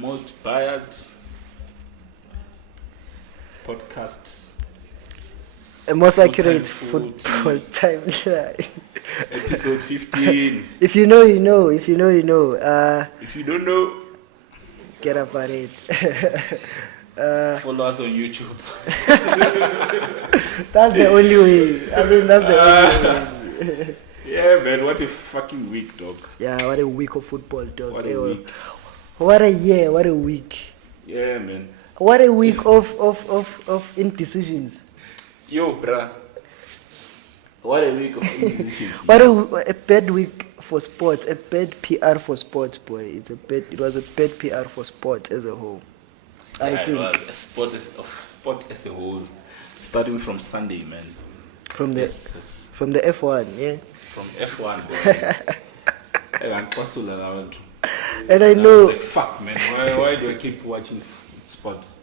most biased podcast. A most accurate Fulltime football timeline. Episode 15. If you know, you know. If you know, you know. If you don't know, Get up at it. follow us on YouTube. That's the only way. I mean, that's the only way. Yeah, man, what a fucking week, dog. Yeah, what a week of football, dog. What a week. What a year, what a week. Yeah, man. What a week of indecisions. Yo, bruh. What a week of indecisions. What a bad week for sports, a bad PR for sports, boy. It was a bad PR for sports as a whole. I think. It was a sport as a whole. Starting from Sunday, man. From the F1, yeah. From F1, boy. And I know. Like, fuck, man. Why do I keep watching sports?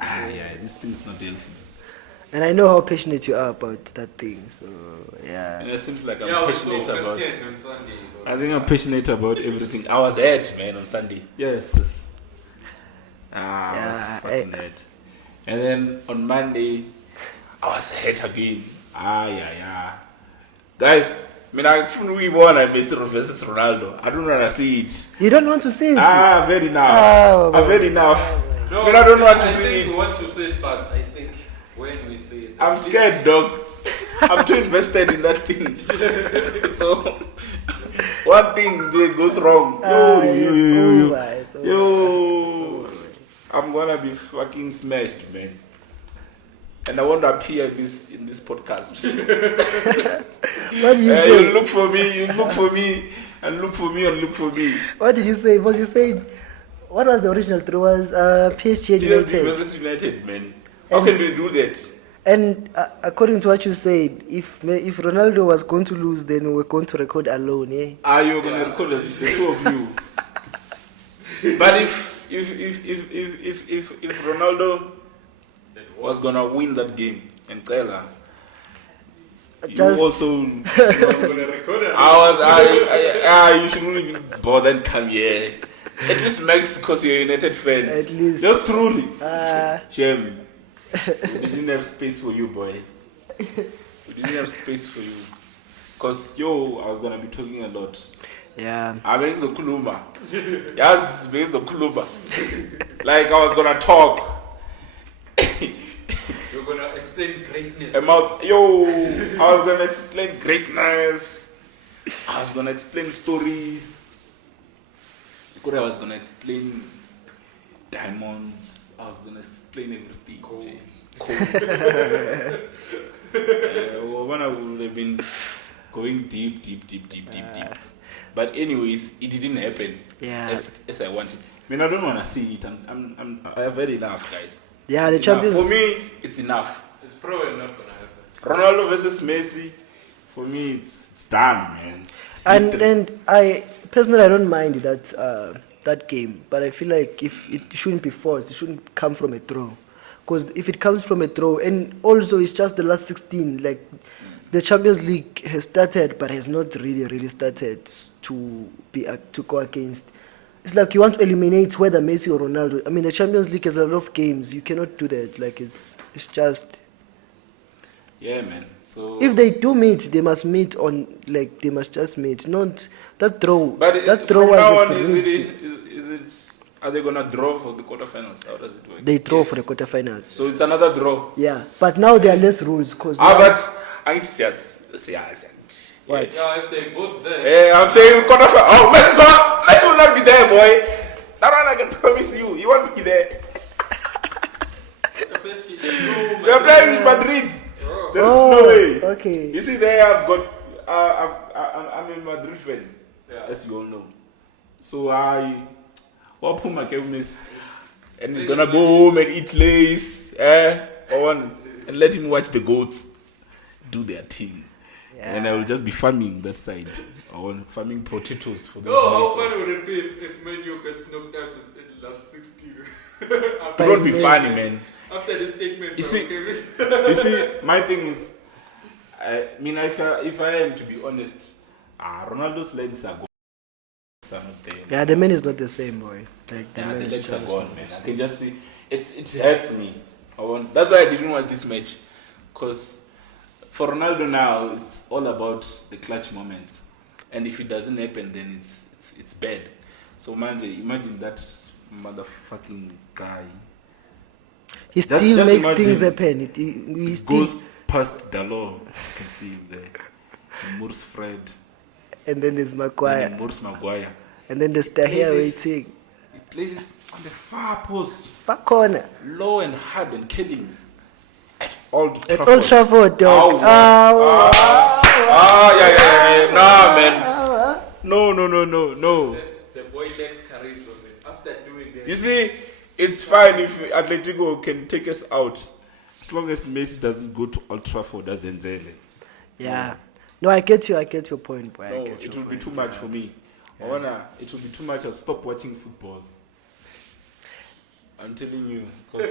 Yeah, this thing is not healthy. And I know how passionate you are about that thing, so yeah. And it seems like I'm passionate about. I think I'm passionate about everything. I was at, man, on Sunday. Yes. I was fucking at. And then on Monday, I was at again. Yeah. Guys, we won Messi versus Ronaldo. I don't want to see it. You don't want to see it? I've had enough. I've had enough. No, I don't want to I see think it. we want to see it, but I think when we see it, I'm scared, dog. I'm too invested in that thing. So, one thing goes wrong. It's over. I'm gonna be fucking smashed, man. And I want to appear in this podcast. What did you say? You look for me, and look for me. What did you say? Was you saying? What was the original throw? Was PSG United versus United, man. How can we do that? And according to what you said, if Ronaldo was going to lose, then we were going to record alone, eh? You're going to record the two of you. But if Ronaldo was gonna win that game and Kayla, you also was gonna record it. You shouldn't even bother and come here. At least Max, because you're a United fan. At least. Just truly. Shame. We didn't have space for you, boy. We didn't have space for you. Because, I was going to be talking a lot. Yeah. I'm a Kuluma. Yes, Kuluma. Like, I was going to talk. you're going to explain greatness. I was going to explain greatness. I was going to explain stories. I was going to explain diamonds. I was going to explain everything. Cool. I would have been going deep. But anyways, it didn't happen as I wanted. I don't want to see it. I have had enough, guys. Yeah, the Champions. For me, it's enough. It's probably not going to happen. Ronaldo versus Messi, for me, it's done, man. And I personally, I don't mind that game, but I feel like if it shouldn't be forced, it shouldn't come from a draw. Because if it comes from a draw, and also it's just the last 16, like the Champions League has started, but has not really started to go against. It's like you want to eliminate whether Messi or Ronaldo. I mean, the Champions League has a lot of games. You cannot do that. Like it's just. Yeah, man. So if they do meet, they must meet on they must just meet. Not that draw. But that draw was is it? Are they gonna draw for the quarterfinals? How does it work? They draw for the quarterfinals. So it's another draw. Yeah, but now there are less rules because. But anxious. What? Yeah, if they both there. Yeah, I'm saying quarterfinals. Oh, Messi will not be there, boy. That one I can promise you. He won't be there. They're playing in Madrid. There's no way. Okay. You see, there I've got. I'm a Madrid fan, as you all know. So what put my miss, and he's gonna go home and eat lace, and let him watch the goats do their thing, and I will just be farming that side, or farming potatoes for those. How funny would it be if Man U gets knocked out in the last 16? It won't be funny, man. After the statement, you see, my thing is, if I am to be honest, Ronaldo's legs are are not there. Yeah, the man is not the same, boy. Like Yeah, man the is legs are just gone, not man. the I same. can just see it hurts me. That's why I didn't want this match, because for Ronaldo now it's all about the clutch moments, and if it doesn't happen, then it's bad. So imagine that motherfucking guy. He Just still makes imagine. things happen. He It still, goes past Dalot. You can see him there. Moors Fred. and then there's Then Maguire, Moors Maguire. and then there's the here places- waiting. He plays on the far post, Far corner. low and hard and killing. At Old At Trafford. Old Trafford, dog. Yeah. Nah, man. No. The boy lacks charisma, man. After doing that. You see, it's fine if Atletico can take us out, as long as Messi doesn't go to Old Trafford as Enzele. Yeah. No, I get your point, boy. No, I get your it will be point, too much for me. It will be too much. I'll stop watching football. I'm telling you. 'Cause,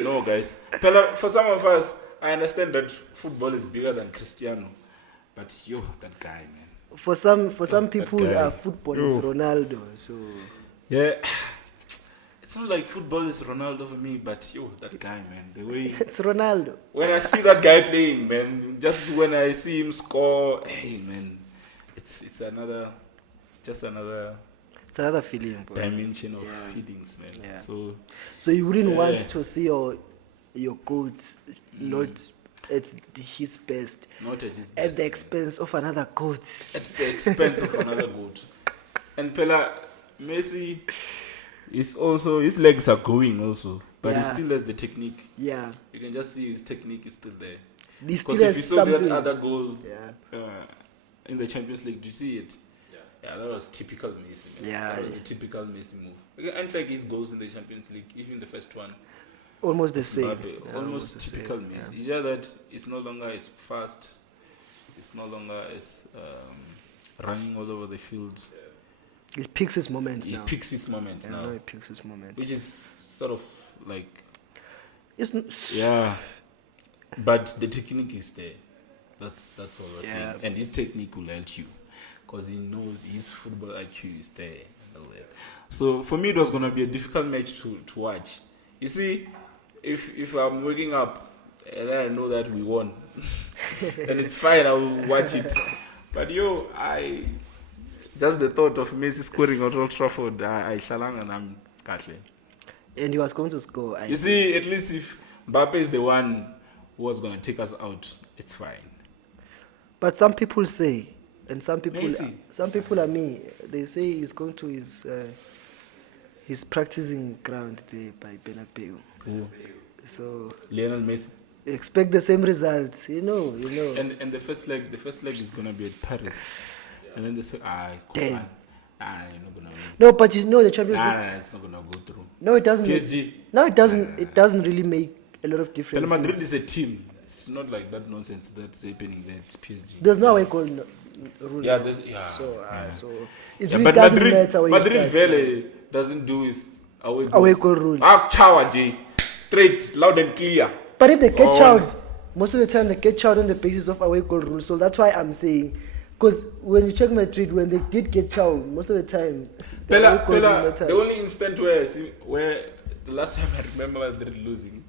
no, guys. Pella, for some of us, I understand that football is bigger than Cristiano. But that guy, man. For some people, guy. football is Ronaldo. So Yeah. It's not like football is Ronaldo for me, but that guy, man. The way it's Ronaldo. when I see that guy playing, man, just when I see him score, hey, man, it's another It's another feeling, bro. dimension of feelings, man. Yeah. So you wouldn't want Yeah. to see your goat not at his best not at his at best, the expense of another goat. at the expense of another goat. And Pella, Messi is also, his legs are going also, but he Yeah. still has the technique. Yeah, You can just see his technique is still there. he still Because if has you saw something. that other goal Yeah, in the Champions League, did you see it? Yeah, that was typical Messi. Man. Yeah, That was yeah. a typical Messi move. Unlike his goals in the Champions League, even the first one, almost the same. Mbappe, Yeah, almost the same, typical yeah. Messi. It's just that it's no longer as fast. It's no longer as running all over the field. He picks his moment He now. picks his moments Yeah, now, now he picks his moment. which is sort of like, It's yeah. But the technique is there. That's all we're Yeah. saying. And his technique will help you, because he knows his football IQ is there. And all that. So for me, it was gonna be a difficult match to watch. You see, if I'm waking up and then I know that we won, then it's fine. I will watch it. But just the thought of Messi scoring at Old Trafford, I shalang and I'm kahle. and he was going to score. You see, at least if Mbappe is the one who was going to take us out, it's fine. But some people say, and some people are me. They say he's going to his practicing ground there by Bernabeu. So Lionel Messi. expect the same results. You know. And the first leg is going to be at Paris. And then they say, Damn. you're not going to win. No, but you know the Champions League. It's not going to go through. No, it doesn't. PSG. No, it doesn't. It doesn't really make a lot of Real difference. Madrid is a team. It's not like that nonsense that's happening there. It's PSG. There's no way called rule. Yeah, now. So it Yeah, really but doesn't Madrid, matter where Madrid you start. Vele doesn't do with away goals. Away goal rule. Chawa J. Straight, loud and clear. But if they catch out, most of the time they catch out on the basis of away goal rule. So that's why I'm saying, because when you check Madrid, when they did catch out, most of the time, the away goal rule mattered. The only instant where the last time I remember Madrid losing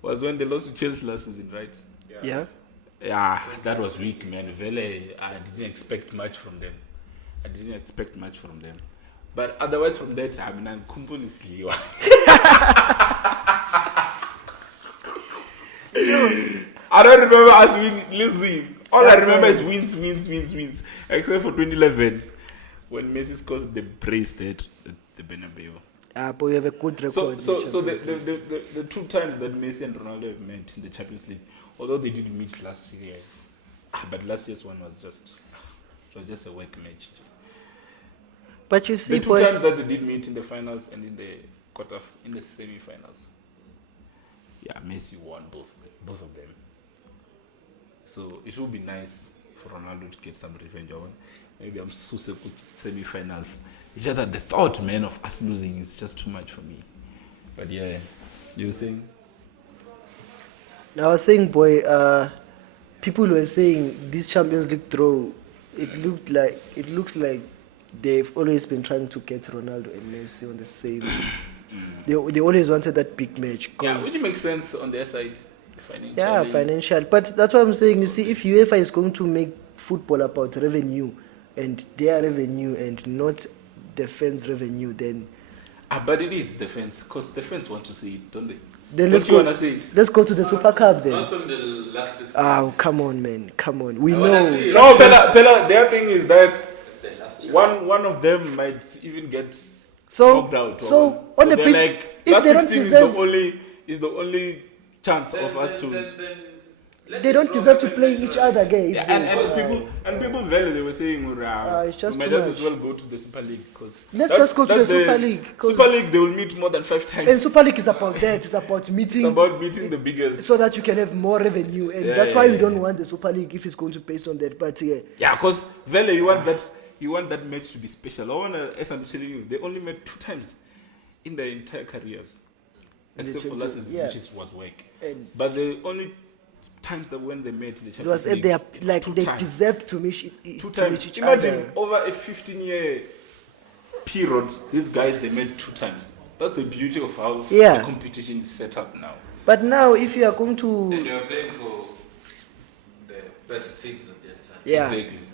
was when they lost to Chelsea last season, right? Yeah. Yeah, that was weak, man. Vele, I didn't expect much from them. But otherwise from that, I mean, I'm completely I don't remember us losing. All I remember is wins. Except for 2011, when Messi scores the brace at the Bernabeu. But we have a good record. So the two times that Messi and Ronaldo have met in the Champions League, although they did meet last year, but last year's one was just a work match. But you see, The two times that they did meet in the finals and in the semi-finals, yeah, Messi won both of them. So it would be nice for Ronaldo to get some revenge on. Maybe I'm so good semi-finals. It's just that the thought, man, of us losing is just too much for me. But yeah, you were saying? I was saying, boy, people were saying this Champions League draw, it looks like they've always been trying to get Ronaldo and Messi on the same. They always wanted that big match. Which makes sense on their side, financially. Yeah, financial. But that's what I'm saying. You see, if UEFA is going to make football about revenue and their revenue and not the fans' revenue, then. But it is the fans, because the fans want to see it, don't they? Then Don't you want to see it? let's go to the Super Cup then. Not on the last 16. Oh, come on, man. Come on. We wanna know. see it. No, Pella, their thing is that It's the last year. one of them might even get So, knocked out. so on the they're piece, like, if last they don't 16 deserve, is the only chance of us to. they don't deserve to play each other again. Yeah, and people value they were saying, it's just we might too just as much. well go to the Super League because Let's just go to the Super League, 'cause- Super League they will meet more than 5 times. And Super League is about that. It's about meeting. It's about meeting the biggest. So that you can have more revenue, and Yeah, that's why we yeah. don't want the Super League if it's going to based on that. But yeah, Yeah, because Vele, you want that match to be special. I wanna, as I'm telling you, they only met 2 times in their entire careers, except for last season, yeah. which was work. And But the only times that when they met in the it was Champions at League, their like 2 they times. deserved to meet 2 to meet times. each Imagine other. over a 15-year period, these guys they met 2 times. That's the beauty of how Yeah. the competition is set up now. But now, if you are going And to, they were playing for the best teams at that time. yeah,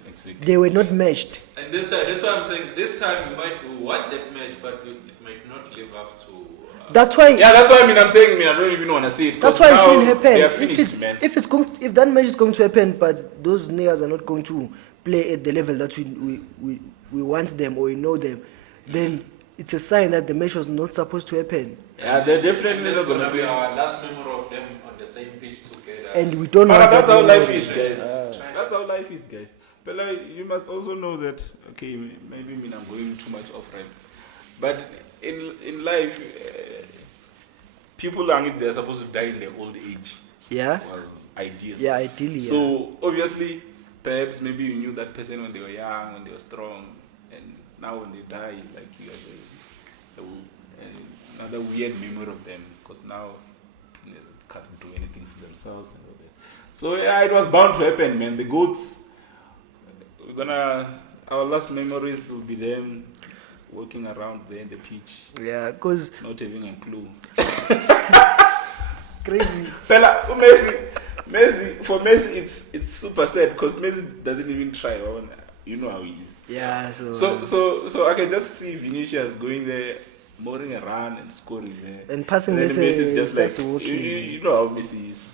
Exactly. they were not matched. And this time, that's why I'm saying this time we want that match, but it might not live up to. That's why. Yeah, that's what I mean. I don't even want to see it. That's 'cause why it now shouldn't happen. They are If finished, man. if that match is going to happen, but those niggas are not going to play at the level that we want them or we know them, then it's a sign that the match was not supposed to happen. Yeah, they're definitely And not that's going gonna to be our last memory of them on the same pitch together. And we don't But want that's that how life memory. is, guys. That's how life is, guys. But you must also know that, okay, maybe I'm going too much off right. But in life, people they're supposed to die in their old age. Yeah. Well, ideas. Yeah, ideally. Yeah. So obviously, perhaps maybe you knew that person when they were young, when they were strong, and now when they die, like you have another weird memory of them because now they can't do anything for themselves. And all that. So yeah, it was bound to happen, man. The goats, our last memories will be them walking around there in the pitch, Yeah, because not having a clue. crazy. Pella, for Messi, it's super sad because Messi doesn't even try. You know how he is. Yeah. So I can just see Vinicius going there, mooring a run and scoring there. And passing then Messi Messi is just like walking. you know how Messi is.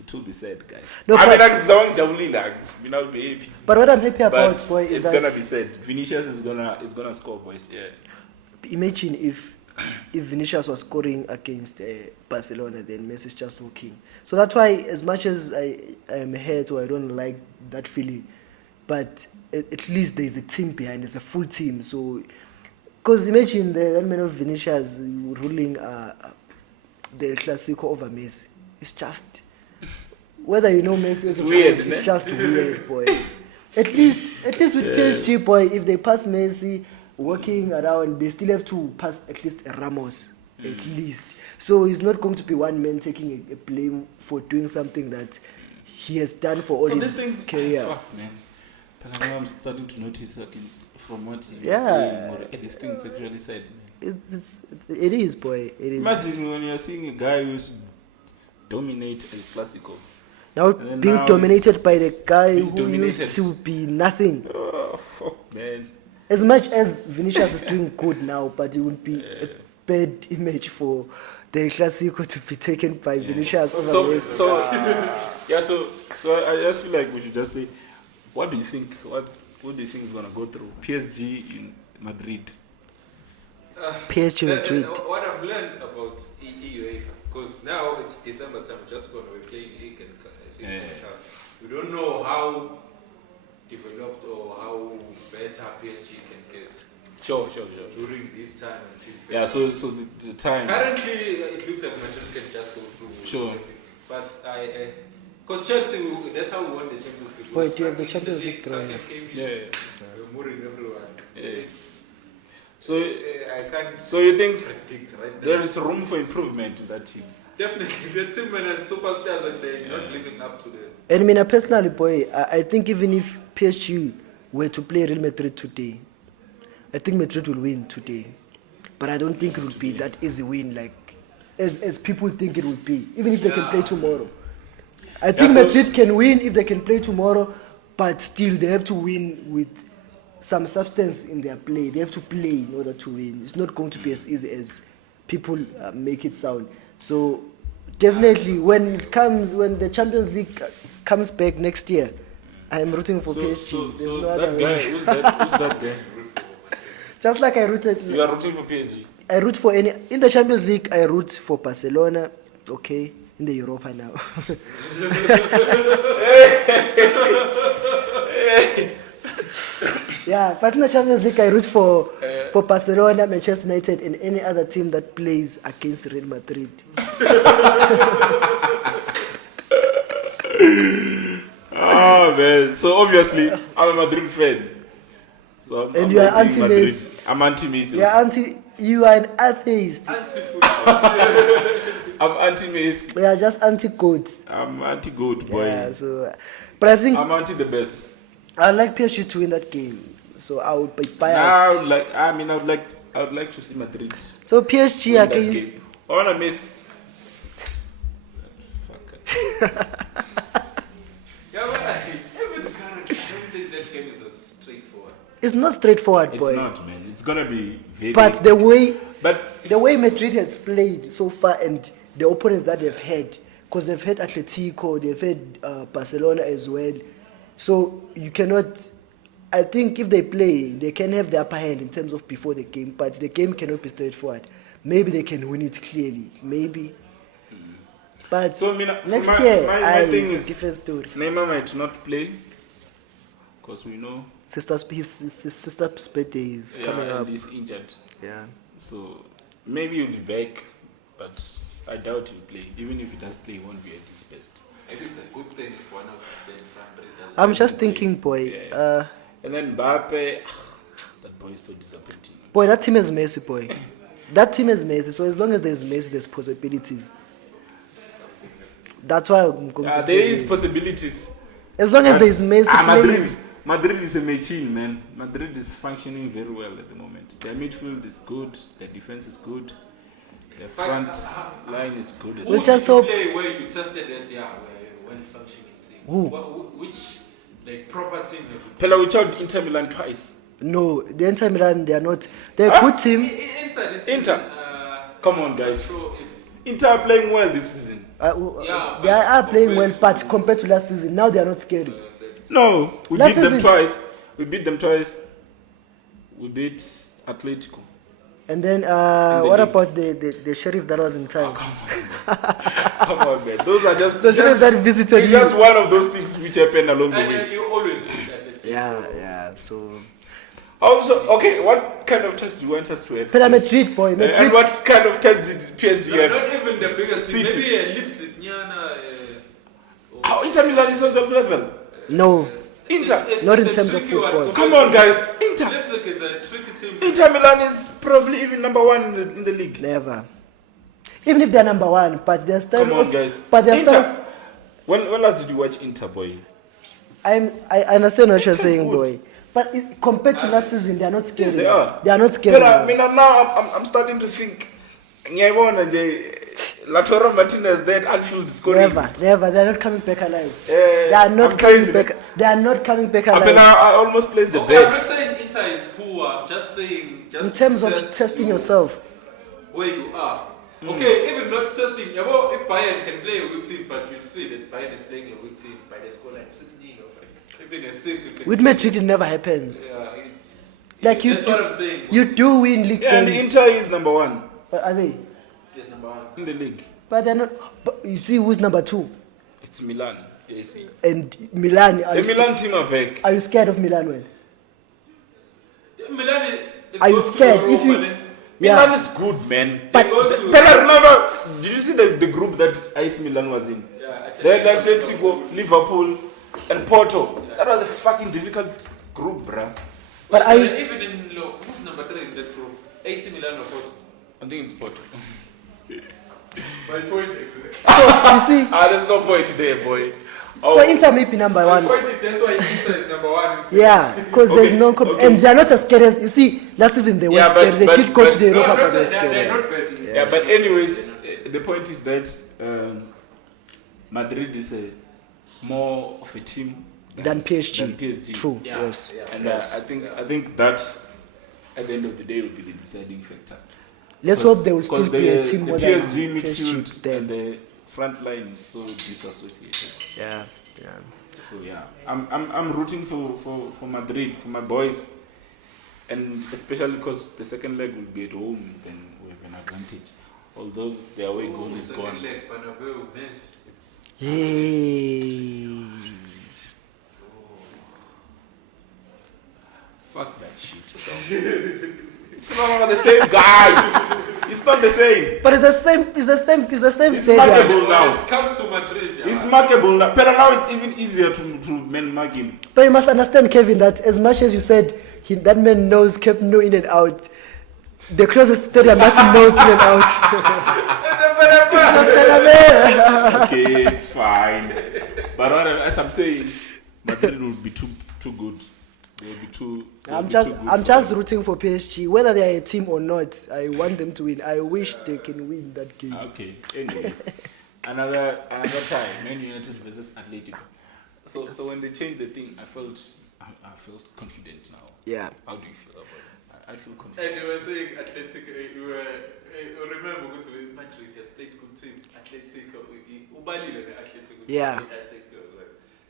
It will be sad, guys. No, I mean, but- like Zawang Jabuli, like we now be happy. But what I'm happy about, But boy, is it's that gonna be sad. Vinicius is gonna score, boys. Yeah. imagine if Vinicius was scoring against Barcelona, then Messi is just walking. So that's why, as much as I am hurt or I don't like that feeling, but at least there's a team behind. There's a full team. So, because imagine that man of Vinicius ruling the Clasico over Messi. It's just whether you know Messi as a weird, player, it's ne? just weird, boy. At least with PSG, boy, if they pass Messi walking around, they still have to pass at least Ramos, at least. So he's not going to be one man taking a blame for doing something that he has done for all his career. Fuck, man. But now I'm starting to notice from what you're Yeah. saying, or this thing is actually said. It is, boy. It is. Imagine when you're seeing a guy who's dominate El Clasico. Now And then being now dominated it's by the guy being who dominated. used to be nothing. Oh, fuck, man. As much as Vinicius is doing good now, but it would be a bad image for the Clasico to be taken by Vinicius over Messi. So I just feel like we should just say, what do you think? What do you think is gonna go through PSG in Madrid? PSG Madrid. What I've learned about UEFA, because now it's December time, just when we're playing league and Cup. We don't know how developed or how better PSG can get Sure. during this time until Yeah. So the time. currently it looks like Madrid can just go through. Sure. everything. But because Chelsea, that's how we won the Champions League. Wait, you have the Champions League Champions going. We're mooring everyone. Yeah. It's, So I can't. So you think predict right now. there is room for improvement to that team? Definitely, the team has superstars and they're not living up to that. And I mean, personally, boy, I think even if PSG were to play Real Madrid today, I think Madrid will win today. But I don't think it will be that easy win like as people think it will be, even if they can play tomorrow. I think Madrid can win if they can play tomorrow, but still they have to win with some substance in their play. They have to play in order to win. It's not going to be as easy as people make it sound. So definitely when the Champions League comes back next year, I am rooting for PSG. There's no other way. Who's that guy? Just like I rooted. You are rooting for PSG. I root for any in the Champions League. I root for Barcelona. Okay, in the Europa now. Yeah, but in the Champions League, I root for Barcelona, Manchester United, and any other team that plays against Real Madrid. Oh man! So obviously, I'm a Madrid fan. So And you are anti-Messi. I'm anti-Messi. You are an atheist. I'm anti-Messi. We are just anti-goat. I'm anti-goat, boy. Yeah, so, but I think I'm anti the best. I'd like PSG to win that game. So I would be biased. I would like to see Madrid. So PSG win that against. game. I wanna miss. Yeah, but even currently, I don't think that game is as straightforward. It's not straightforward, It's boy. not, man. It's gonna be very. But the way But Madrid has played so far and the opponents that they've had, because they've had Atletico, they've had Barcelona as well. So you cannot. I think if they play, they can have the upper hand in terms of before the game, but the game cannot be straightforward. Maybe they can win it clearly, maybe. But so, next my year, thing it's is a different story. Neymar might not play because we know His sister's birthday is coming up. and he's injured. Yeah. So maybe he'll be back, but I doubt he'll play. Even if he does play, he won't be at his best. Maybe it's a good thing if one of the front three doesn't. I'm just thinking, boy. Yeah. And then Mbappe, that boy is so disappointing. Boy, that team is Messi, boy. That team is Messi. So as long as there's Messi, there's possibilities. That's why I'm going to tell There is you. possibilities. As long as there's Messi playing. Madrid is a machine, man. Madrid is functioning very well at the moment. Their midfield is good. Their defense is good. Their front line is good as We'll well. just Who hope. did you play where you tested that, when functioning team? Who? Which proper team have you Pella, we tried Inter Milan twice. No, the Inter Milan, they are not. They're a good team. Inter this Inter. season, Come on, guys. so if Inter are playing well this season. Yeah, They but are playing well, compared but compared to last season, now they are not scary. No, we Last beat them season- twice. We beat them twice. We beat Atletico. And then, the what league. about the sheriff that was in town? Come on, man. Those are just The sheriff that visited it's you. just one of those things which happen along the and way. you always win at it. Yeah. So, Also, okay, what kind of test do you want us to have? Pela Madrid, boy. And Madrid. what kind of test did PSG No, have? not even the biggest team. City. Maybe a Leipzig, Nyana. How Inter Milan is on the level? No. Inter. Not in it's a terms of tricky one. football. Come on, guys. Inter. Leipzig is a tricky team. Inter Milan is probably even number one in the league. Never. Even if they're number one, but they're still. Come on, guys. But they're Inter. still. When last did you watch Inter, boy? I understand what you're Inter's saying, good. boy. But compared to last season, they are not scary. They are. They are not scary. But I mean, now I'm starting to think. Ngiyabona nje, Lautaro Martinez there at Anfield scoring. Never. They are not coming back alive. Eh, They are not I'm coming crazy. back. They are not coming back I mean, alive. I almost placed the Okay, I'm not bet. saying Inter is poor. I'm just saying. Just In terms of test testing you yourself. where you are. Okay, even not testing. Yabo, if Bayern can play a weak team, but you see that Bayern is playing a weak team by the scoreline 16 or 5. Even a 6, you can With see. Madrid, it never happens. Yeah, it's Like you, that's what I'm saying. you do win league Yeah, and games. Inter is number one But are they? It's number one. in the league. But they're not. But you see, who's number 2? It's Milan. AC. And Milan. The Milan team are back. Are you scared of Milan? When? Milan is Are you going to scared? Europa, If you- man. Milan is good, man. But Go to- Pella, remember, did you see the group that AC Milan was in? Yeah, They had Atletico, Liverpool, and Porto. That was a fucking difficult group, bruh. But are you? even in who's number 3 in that group? AC Milan or Porto? I think it's Porto. My point is So you see, There's no point there, boy. So Inter may be number one. That's why Inter is number one. Yeah, because there's no and they are not as scared as you see. Last season they were scared. They could go to the Europa, but they're scared. They're not bad. Yeah, but anyways, the point is that Madrid is more of a team than PSG. True. Yeah. Yes. Yeah. And yes. I think that at the end of the day will be the deciding factor. Let's hope they will still the, be a team the more PSG than midfield PSG and the front line is so disassociated. Yeah. So yeah, I'm rooting for Madrid, for my boys, and especially because the second leg will be at home, then we have an advantage. Although the away goal is gone. Second leg, Bernabeu miss. It's Yay. Fuck that shit. It's no longer the same guy. It's not the same. But it's the same. It's the same. It's the same It's stadium. markable now. when it comes to Madrid, It's markable now. But now it's even easier to man mark him. But you must understand, Kevin, that as much as you said that man knows Camp Nou in and out, the closest stadium that he knows in and out. Okay, it's fine. But as I'm saying, Madrid will be too good. They'll be too. I'm just rooting for PSG, whether they are a team or not. I want them to win. I wish they can win that game. Okay. Anyways, another time, Man United versus Atletico. So when they changed the thing, I felt confident now. Yeah. How do you feel about it? I feel confident. And they were saying Atletico, remember good to Madrid has played good teams. Atletico, Ubalile Atletico. Yeah.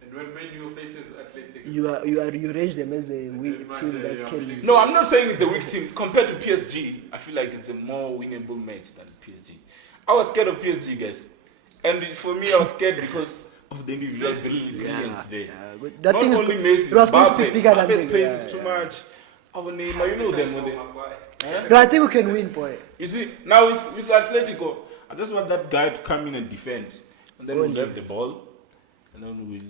And when Man U faces Atletico, you range them as a weak team that can. No, I'm not saying it's a weak team. Compared to PSG, I feel like it's a more winnable match than PSG. I was scared of PSG, guys. And for me, I was scared because of the individual brilliance there. That not thing is only Messi, it was going to be bigger than Mbappe's pace the, is too much. Our name, you know them. No, I think we can win, boy. You see, now with Atletico, I just want that guy to come in and defend. And then we'll have the ball. And then we'll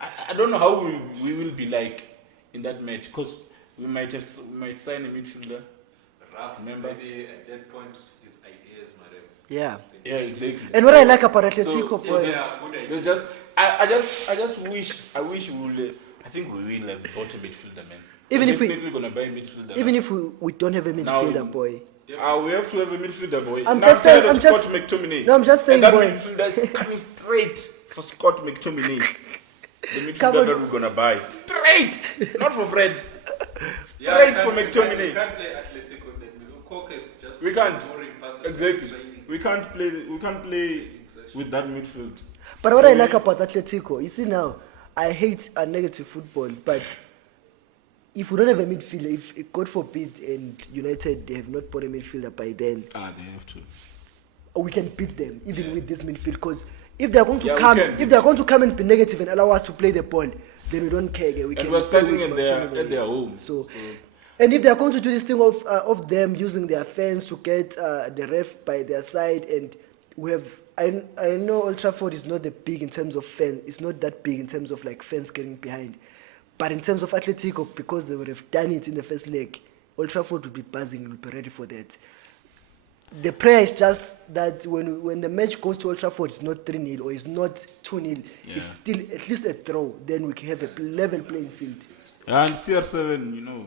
I don't know how we will be like in that match, because we might sign a midfielder. Raf, remember? Maybe at that point his ideas might have. Yeah. Yeah, exactly. And what I like about Atletico, boys. There's just I just wish we will. I think we will have bought a midfielder, man. Even if we're gonna buy a midfielder. Even if we don't have a midfielder, boy. We have to have a midfielder, boy. I'm just saying. I'm just saying, that boy. midfielder is coming straight for Scott McTominay. The midfielder that we're gonna buy. Straight! Not for Fred. Straight for McTominay. We can't play Atletico then. Coca is just We can't. boring passes. Exactly. We can't play with that midfield. But what I like about Atletico, you see now, I hate a negative football, but if we don't have a midfielder, if God forbid and United they have not bought a midfielder by then, they have to. We can beat them even with this midfield, because if they are going to come and be negative and allow us to play the ball, then we don't care. We can. We're starting at their home. So, and if they are going to do this thing of them using their fans to get the ref by their side, and we have, I know Old Trafford is not that big in terms of fans. It's not that big in terms of like fans getting behind, but in terms of Atletico, because they would have done it in the first leg, Old Trafford would be buzzing, would be ready for that. The prayer is just that when the match goes to Old Trafford, it's not 3-0 or it's not 2-0. Yeah. It's still at least a draw. Then we can have a level playing field. And CR7, you know,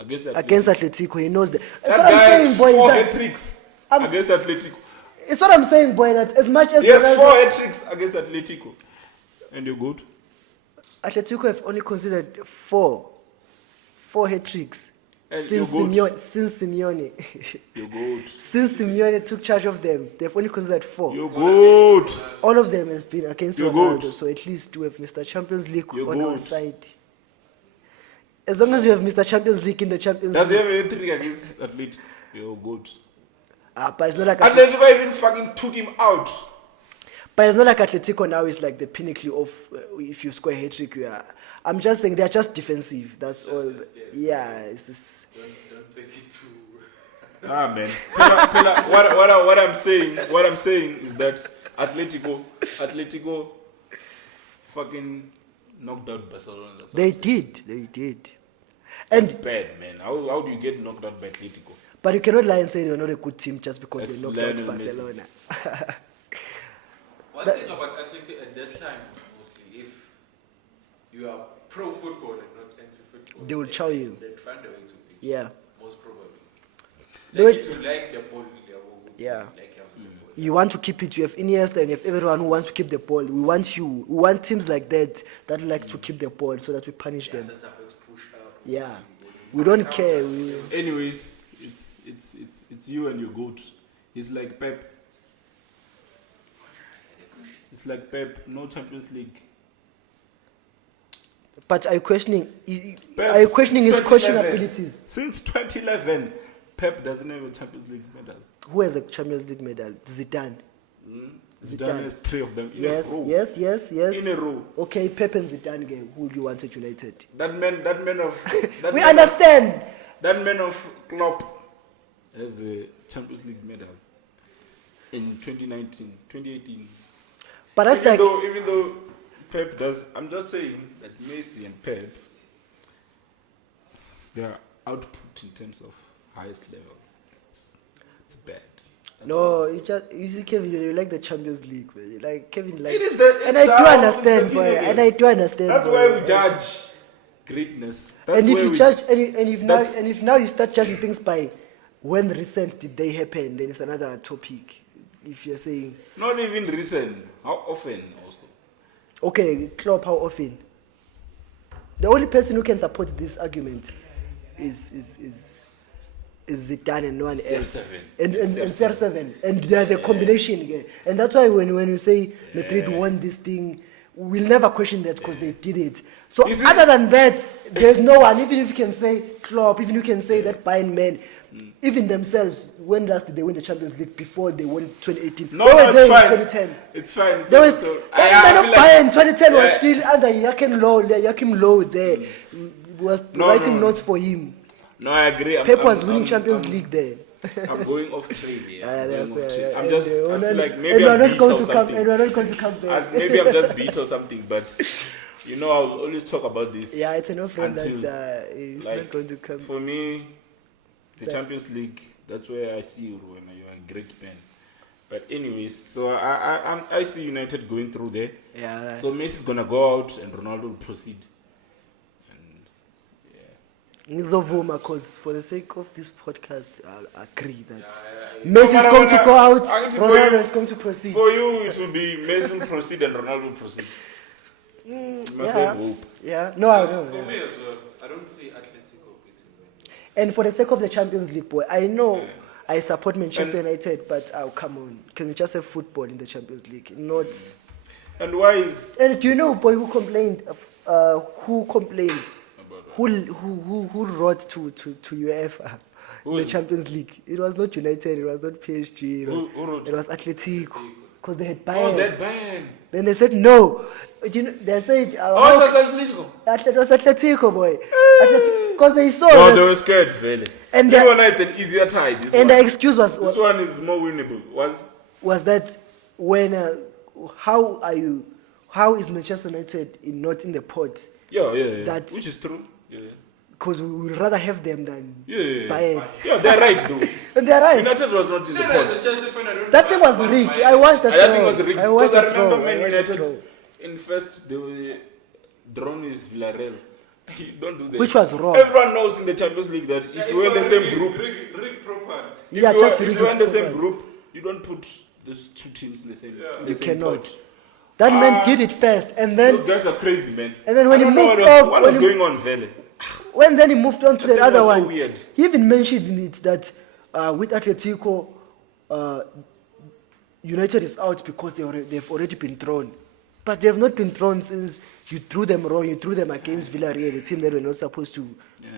against Atletico, he knows that. That guy has 4 hat-tricks against Atletico. It's what I'm saying, boy, that as much as... He has 4 hat-tricks against Atletico. And you're good? Atletico have only considered 4 hat-tricks. Since Simeone. You're good. Since Simeone took charge of them, they've only considered 4. You're good. All of them have been against Ronaldo, so at least we have Mr. Champions League on our side. As long as you have Mr. Champions League in the Champions League. Does he have a trick against Atletico? You're good. But it's not like Atletico even fucking took him out. But it's not like Atletico now is like the pinnacle of if you score a hat-trick. I'm just saying they're just defensive. That's just all. Yeah, it's just... Don't take it too... Man. What I'm saying is that Atletico fucking knocked out Barcelona. They did. And that's bad, man. How do you get knocked out by Atletico? But you cannot lie and say they're not a good team just because they knocked out Barcelona. One thing about Atletico at that time, mostly, you are pro football and not anti-football, They will chow you. They'd find a way to beat Yeah. you, most probably. They Like will- if you like the ball, they will Yeah. like having the ball. You want to keep it. You have Iniesta and you have everyone who wants to keep the ball. We want you. We want teams like that like to keep the ball so that we punish them. Center backs push up. Yeah. We don't care. Anyways, it's you and your goat. It's like Pep. It's like Pep. No Champions League. But are you questioning? Pep, Are you questioning his since coaching 2011 abilities? Since 2011, Pep doesn't have a Champions League medal. Who has a Champions League medal? Zidane. Zidane has 3 of them in Yes, a row. yes. In a row. Okay, Pep and Zidane game. Who do you want at United? That man of that We man understand. Of, that man of Klopp has a Champions League medal in 2019, 2018. But that's Even though Pep does, I'm just saying that Messi and Pep, their output in terms of highest level, it's bad. That's no, all I'm you see, Kevin, you like the Champions League, man. You like Kevin, like, It is the- and it's I do the- understand, it's the boy, opinion. and I do understand. That's boy. why we judge greatness. That's And if where you we- judge, and if now you start judging things by when recent did they happen, then it's another topic. If you're saying, not even recent, how often also? okay, Klopp, how often? The only person who can support this argument is Zidane and no one else. CR7. And CR7. CR7. And they're the combination. Yeah. And that's why when you say Madrid won this thing, we'll never question that because they did it. So You see- other than that, there's no one, even if you can say Klopp, even if you can say that Bayern man, even themselves, when last did they win the Champions League before they won 2018? No, Where were it's they fine. in 2010? It's fine. There was I man feel of Bayern 2010 was Yeah. still under Joachim Low there. Was No, writing no. notes for him. No, I agree. Pep was winning Champions League there. I'm going off train here. Yeah, I'm going off train. yeah, I'm and, just. I and feel like and maybe we're I'm not beat going or to come. something. And we're not going to come back. Maybe I'm just beat or something, but I'll always talk about this. Yeah, it's an friend until, that is like, not going to come. For me, the Yeah. Champions League, that's where I see you when you're a great man. But anyways, so I see United going through there. Yeah. So Messi's gonna go out and Ronaldo will proceed. And Ngizovuma, because for the sake of this podcast, I'll agree that Yeah. Messi is No, going to no, go out, I think for Ronaldo you- is going to proceed. for you, it will be Messi will proceed and Ronaldo will proceed. You must yeah. have hope. Yeah, no, I know. For Yeah. me as well, I don't see Atletico beating them. And for the sake of the Champions League, boy, I know Yeah. I support Manchester And- United, but come on, can we just have football in the Champions League? Not. And why is And do you know, boy, who complained? Who complained? about that? Who wrote to UEFA in the Who? Champions League? It was not United. It was not PSG. Who wrote? It was Atletico, because they had Oh, Bayern. that Bayern. Then they said no. You know, they said Oh, it was Atletico. it was Atletico, boy, because they saw No, that. they were scared, really. And This the- one it's an easier tie. This And one. the excuse This one is more winnable. was that when how is Manchester United not in the pot? Yeah. That- Which is true. Yeah. Because we would rather have them than Yeah. Bayern. Yeah, they're right though. And they're right. United was not in the No, as a pot. Chelsea fan, I don't That thing was know rigged. Bayern. I watched that. That thing throw. was rigged. I watched Because that I remember throw. Man I watched that throw. United in first they were drawn with Villarreal. You don't do that. Which was wrong. Everyone knows in the Champions League that Yeah, if you were in the same group, Rig proper. Yeah, if just you rig were it in the same proper. group, you don't put those two teams in the same. Yeah. in the You same cannot. pot. That man did it first, and then Those guys are crazy, man. And then when I he don't know moved what off- what when was he- going on, Vele? when then he moved on to That the thing other was so one. weird. He even mentioned it that with Atletico, United is out because they've already been thrown. But they've not been thrown since you threw them wrong. You threw them against Villarreal, a team that were not supposed to. Yeah.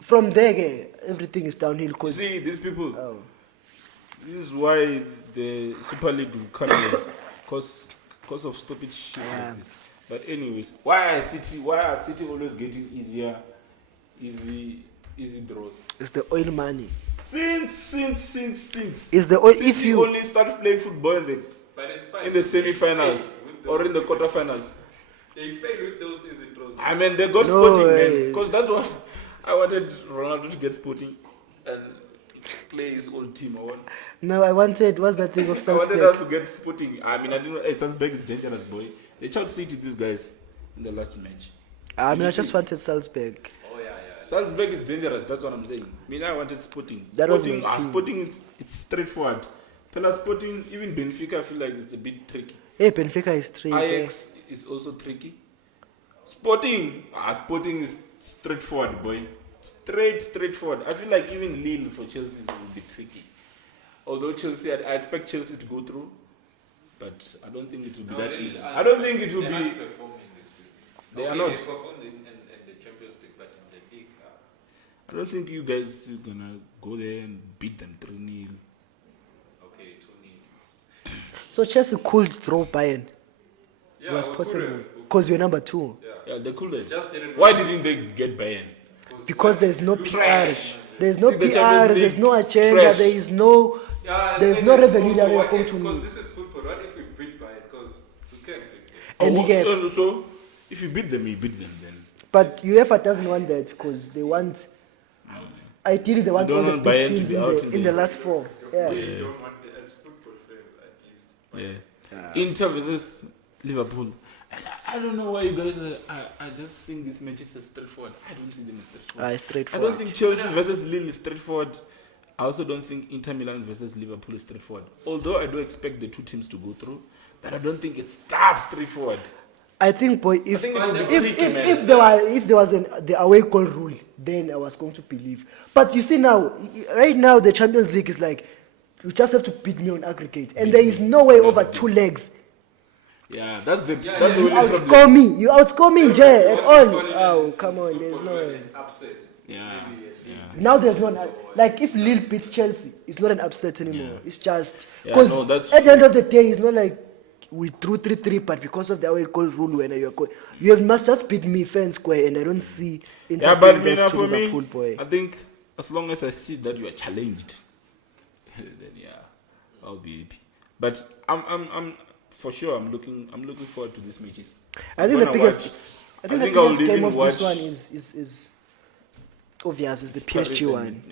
From there, everything is downhill. You Cause see, these people. oh, This is why the Super League will come here, cause of stupid shit Yeah. like this. But anyways, why are City always getting easy draws? it's the oil money. Since It's the oil. City If you only start playing football But it's fine. in the semi-finals They fail with or in the those quarterfinals. They fail with those easy draws. I mean, they got No Sporting, way. man, because that's what I wanted Ronaldo to get Sporting and play his old team. no, I wanted. What's that thing of I wanted Salzburg? us to get Sporting. I mean, I didn't know. Hey, Salzburg is dangerous, boy. They tried to say to these guys. in the last match. I Did mean, you I just see? wanted Salzburg. Oh yeah. Salzburg is dangerous. That's what I'm saying. I mean, I wanted Sporting. That was Sporting, my team. Sporting, it's straightforward. Pela Sporting, even Benfica, I feel like it's a bit tricky. Hey, Benfica is 3. Ajax is also tricky. Sporting is straightforward, boy. Straightforward. I feel like even Lille for Chelsea will be tricky. Although Chelsea, I expect Chelsea to go through, but I don't think it will be that easy. I don't think it will be. They're not performing this season. They are not. They performed in the Champions League, but in the league. I don't think you guys are gonna go there and beat them 3-0. Okay, 2-0. So Chelsea could throw Bayern. Yeah, It was we possible. could've. Because we're number 2. Yeah, they could have. Just didn't Why want didn't they get Bayern? Because there's no PR. Trash. There's no See, the PR, Champions there's League, no agenda, trash. there is no... Yeah, There's and no it's revenue that also we are what going if- to Because need. this is football. What if we beat Bayern? Because we can't beat them. And again, So if you beat them, you beat them then. but UEFA doesn't want that because they want... Ideally, they want don't all the want Bayern big to teams be out in in the the- last 4. Yeah. We don't want it as football fans, at least. Yeah. Inter versus Liverpool. And I don't know why you guys are just seeing these matches as straightforward. I don't see them as straightforward. I Straightforward. don't think Chelsea versus Lille is straightforward. I also don't think Inter Milan versus Liverpool is straightforward. Although I do expect the two teams to go through, but I don't think it's that straightforward. I think, boy, I think it will be if tricky, man. if there was the away goal rule, then I was going to believe. But you see now, right now the Champions League is like, you just have to beat me on aggregate, and there is no way over 2 legs. Yeah, that's the Yeah, that's yeah. the You only outscore problem. me. You outscore me, Jay, at Football all. in Oh, a- come on, there's football no in way. an upset. Yeah, Maybe yeah. Now there's no like if Lille beats Chelsea, it's not an upset anymore. Yeah. It's just Yeah, because no, that's at the end of the day, it's not like we drew 3-3, but because of the away goal rule, when you must just beat me fair and square, and I don't see Inter Yeah, doing but that to for Liverpool, me, boy. I think as long as I see that you are challenged, then yeah, I'll be happy. But I'm for sure I'm looking forward to these matches. I think When the biggest, watch- I think I the think I'll biggest game even of watch this one is obvious. Is the Paris PSG one.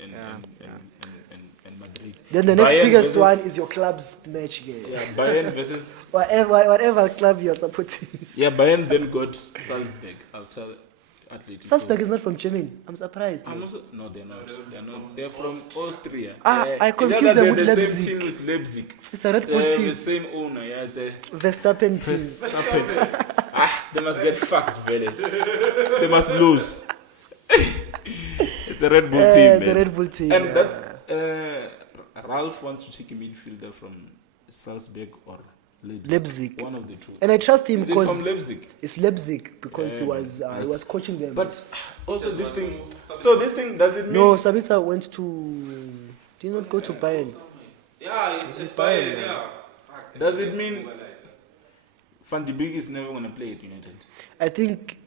and Madrid. Then the next Bayern biggest versus- one is your club's match game. Yeah, Bayern versus Whatever club you're supporting. Bayern then got Salzburg. I'll tell Atletico. Salzburg is not from Germany. I'm surprised. I'm man. also, no, they're not. They're from Austria. Ah, Yeah. I It's confused either them they're with the Leipzig. same team with Leipzig. It's a Red Bull They're team. the same owner. Yeah, it's a Verstappen team. Verstappen. They must get fucked, really. They must lose. It's a Red Bull team, The man. Red Bull team. And yeah. that's Ralph wants to take a midfielder from Salzburg or Leipzig. One of the two. And I trust him Is it from because Leipzig? it's Leipzig because Yeah, he was coaching them. But also Just this want thing. to- So this thing does it mean? no, Sabitzer went to. Did not go to Bayern. Yeah, it's it Bayern. Bayern? Yeah. Fuck, Does it's it mean- like that. Van de Beek is never going to play at United. I think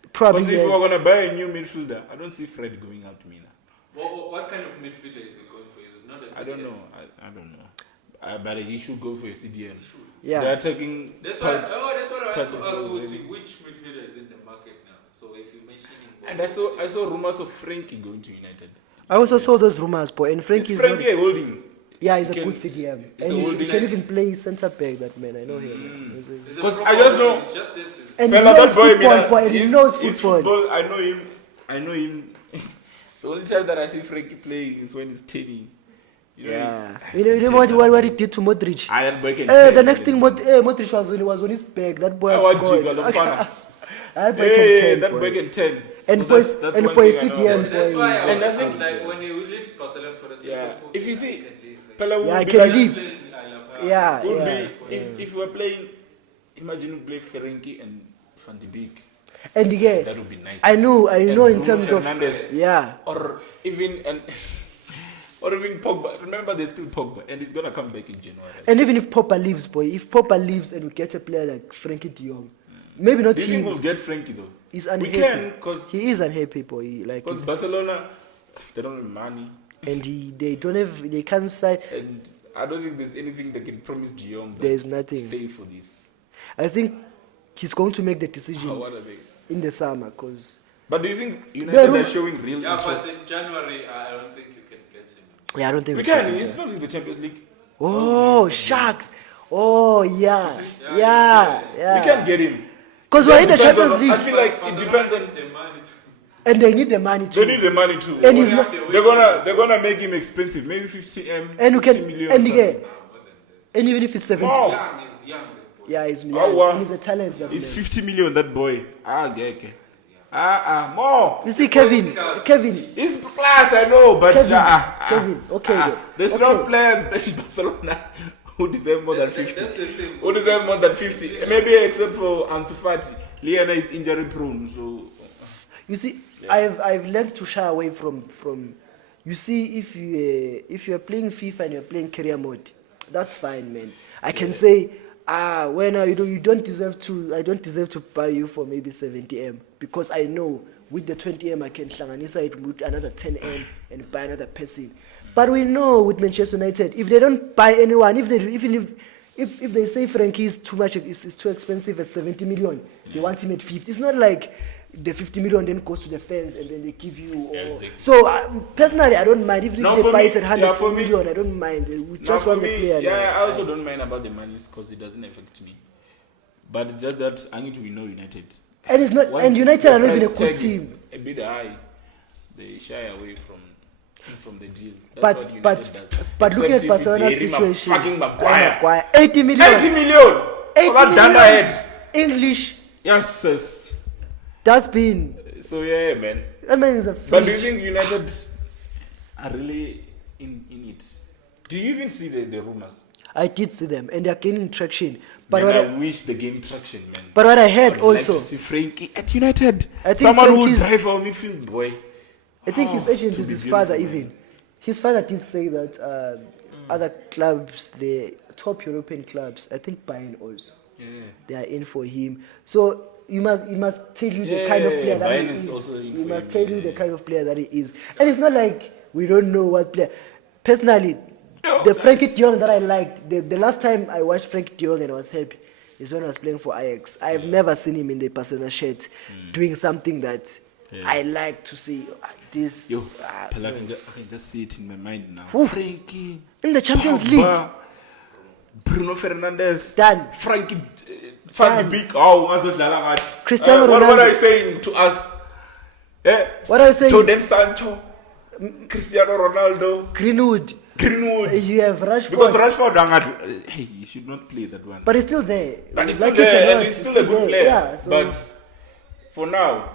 Because probably if we're yes. going to buy a new midfielder, I don't see Fred going out to Mina. What kind of midfielder is he going for? Is it not a I don't CDM? know. I don't know. But he should go for a CDM. Yeah. They're taking. That's what I want to practice ask you. already. Which midfielder is in the market now? So if you mention him, And I saw rumors of Frankie going to United. I also saw those rumors, boy. And Frankie's not. Frankie holding. Yeah, he's a He good can- CDM. he's And a he holding can like- even play centre back, that man. I know him. Is it 'Cause proper I just know- It's just that it's- And he Fella, knows that boy, football, Mina, boy. And he he's- knows he's football. I know him. The only time that I see Frankie playing is when he's training. You know, Yeah. he- You know what he did to Modric? That boy can The turn, next man. thing Modric was on his back. That boy I has want scored. Jigga Lomfana. That boy Hey, can turn, that boy. boy can turn. And So for that's- his- that's and one for his thing I know CDM, about him. That's why I And was I thinking, think- like when he leaves Barcelona for the sake Yeah. of football, If you see, he can leave. Pella would Yeah, I be can like- leave. Play like Lampard. Yeah, would yeah. be if we were playing. Imagine we play Ferengi and Van de Beek. And yeah, That would be nice. I know in Bruno terms Fernandes. of yeah. Or even Pogba. Remember, there's still Pogba, and he's gonna come back in January. And even if Popper leaves, boy, if Popper leaves and we get a player like Frankie de Jong, maybe not Do you think him. we'll get Frankie though? He's We unhappy. can, because He is unhappy, boy. Like, Barcelona, they don't have money, and they can't sign. and I don't think there's anything they can promise De Jong. that There's nothing. Stay for this. I think he's going to make the decision What are they? in the summer, cause But do you think United Yeah, are showing real Yeah, but interest? in January, I don't think you can get him. yeah, I don't think We can. can. It's not in the Champions League. Oh, sharks! Oh yeah, Yeah, yeah, We can get him. Because we're in the Champions I League, feel like it depends on. the money to and they need the money They too. need the money too. And he's not. They're gonna make him expensive. Maybe 50 And you 50 can. million. And something. again, and even if it's 70, More. young is young. yeah, he's Oh, young. wow. He's a talent. That It's man. 50 million. That boy. Okay. More. You see, Kevin. It's plus, I know, but Kevin, okay, then. there's no player in Barcelona who deserve more than 50. That's the thing. Who deserve more than 50? Maybe except for Ansu Fati. Liana is injury prone, so. You see, I've learned to shy away from. You see, if you're playing FIFA and you're playing career mode, that's fine, man. I can say, when you don't deserve to. I don't deserve to buy you for maybe 70M because I know with the 20M I can hlanganisa it with another 10M and buy another person. But we know with Manchester United, if they don't buy anyone, if they say Frankie is too much, it's too expensive at 70 million, they want him at 50. It's not like the 50 million then goes to the fans and then they give you. Exactly. So personally, I don't mind if Now they for buy me- it at yeah, 100 for me- million. I don't mind. We just Now, want for the me, player. yeah, I also don't mind about the money because it doesn't affect me. But it's just that I need to know United. And it's not. Once And United are the not even a price good tag is team. a bit high, they shy away from the deal. That's what But United does. but looking at Except if it's Barcelona's Harry situation, fucking Maguire. 80 million. 80 million. 80 For that done million. ahead. English. Yes, sis. That's been. So yeah, man. That man is a But do you fish. think United are really in it? Do you even see the rumors? I did see them, and they're gaining traction. But Man, what I wish they gain traction, man. but what I I heard would also, like to see Frankie at United. I think Someone who will Frankie's- drive our midfield, boy. I think his agent to is be his father beautiful, even. His father did say that other clubs, the top European clubs, I think Bayern also, they are in for him. So he must tell you the kind of player that Bayern he is is. also in He for must him, tell you the kind of player that he is. And it's not like we don't know what player. Personally, the Frankie de Jong that I liked, the last time I watched Frankie de Jong and I was happy is when I was playing for Ajax. I've never seen him in the Barcelona shirt doing something that I like to see. This Yo, I can just see it in my mind now. Oof. Frankie. in the Champions Pogba, League. Bruno Fernandes. Done. Frankie. Done. Big. Oh, ngazodlala ngathi. Cristiano What Ronaldo. are you saying to us? What are you saying? Jordan Sancho. Cristiano Ronaldo. Greenwood. Greenwood. You have Rashford. Because Rashford, hey, you should not play that one. But he's still there. But he's Like still it or there, not, and he's still a good there. player. Yeah, so But for now,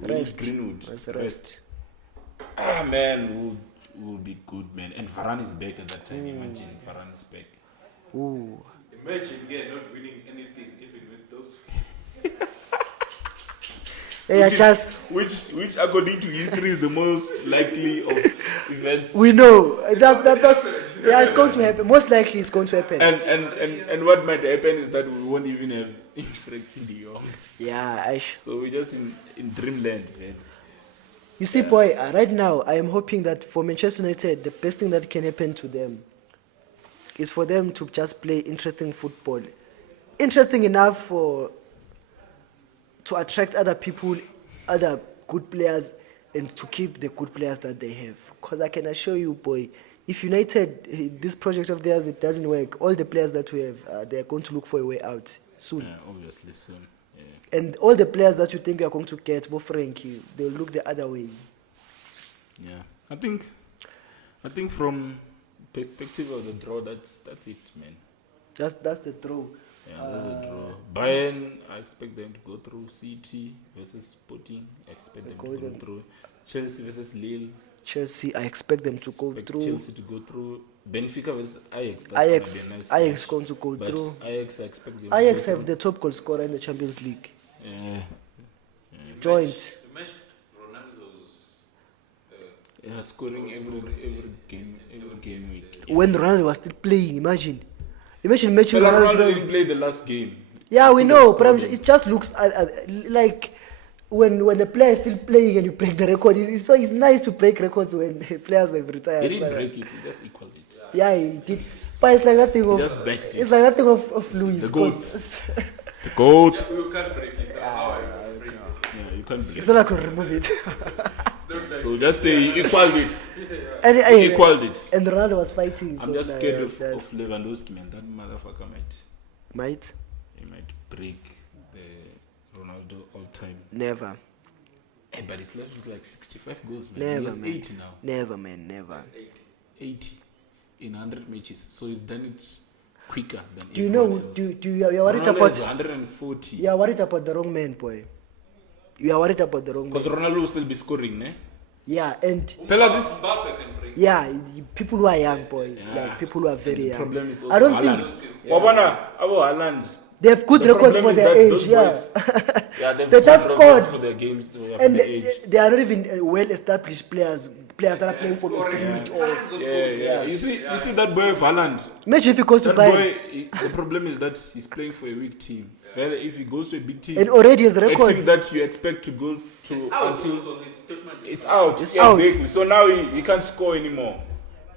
we need Rest. Greenwood. Where's the rest? Man, will be good, man. And Varane is back at that time. Imagine Varane is back. Ooh. Imagine again not winning anything even with those. They are just. Which according to history is the most likely of events. We know that's yeah. It's going to happen. Most likely, it's going to happen. And what might happen is that we won't even have Frankie de Jong. Yeah, So we're just in dreamland, man. You see, boy, right now I am hoping that for Manchester United, the best thing that can happen to them is for them to just play interesting football, interesting enough to attract other people, other good players, and to keep the good players that they have. Because I can assure you, boy, if United, this project of theirs, it doesn't work, all the players that we have, they are going to look for a way out soon. Yeah, obviously soon. Yeah. And all the players that you think you are going to get, Bo Frankie, they'll look the other way. Yeah. I think from perspective of the draw, that's it, man. That's the draw. Yeah, that's a draw. Bayern, I expect them to go through. City versus Sporting, I expect them to go through. Chelsea versus Lille, Chelsea, I expect them to go expect through. Chelsea to go through. Benfica versus Ajax. That's Ajax, gonna be a nice Ajax match. going to go But through. Ajax, I expect them. Ajax to go have the top goal scorer in the Champions League. through. Joint. Imagine Ronaldo's. Yeah, scoring every game week. When Ronaldo was still playing, imagine matching Ronaldo Ronaldo's didn't run. play the last game. Yeah, we He know, just but scored it just looks like when the player is still playing and you break the record. It's nice to break records when players have retired. He didn't But, break it. He just equaled it. yeah, he did. But it's like that thing of. just benched it. It's like that thing of Luis. The 'cause goats. The goats. You can't break it. So how are you break it? Yeah, you can't break It's it. not like I could remove it. Not like So just say he equaled it. and, He equaled it. and Ronaldo was fighting. I'm just scared of yes. Lewandowski, man. That motherfucker Might. might break Ronaldo all time. Never. Hey, but it's left with like 65 goals, man. Never, He has man. 80 now. Never, man. Never. That's 80. 80 in 100 matches. So he's done it quicker than Do you know? everyone else. You're worried Ronaldo about? has 140. You are worried about the wrong man, boy. You are worried about the wrong man. Because Ronaldo will still be scoring, ne? Yeah, and Pella, this Mbappe can break. yeah, people who are young, boy, Yeah. like people who are very the young. problem is also I don't Haaland. think Wabana, Abo Haaland. they have good The records problem for is their that age. those Yeah, boys- Yeah, they've They just good scored. records for their games, so yeah, for and the age. they are not even well-established players that are playing for Scoring Madrid. Or tons of Yeah, goals. yeah. You see that boy of Haaland. imagine if he goes to That Bayern boy, the problem is that he's playing for a weak team. Well, if he goes to a big team, and already his a team records. that you expect to go to It's out until also. It's statement. it's out. It's Yeah, out. Exactly. So now he can't score anymore.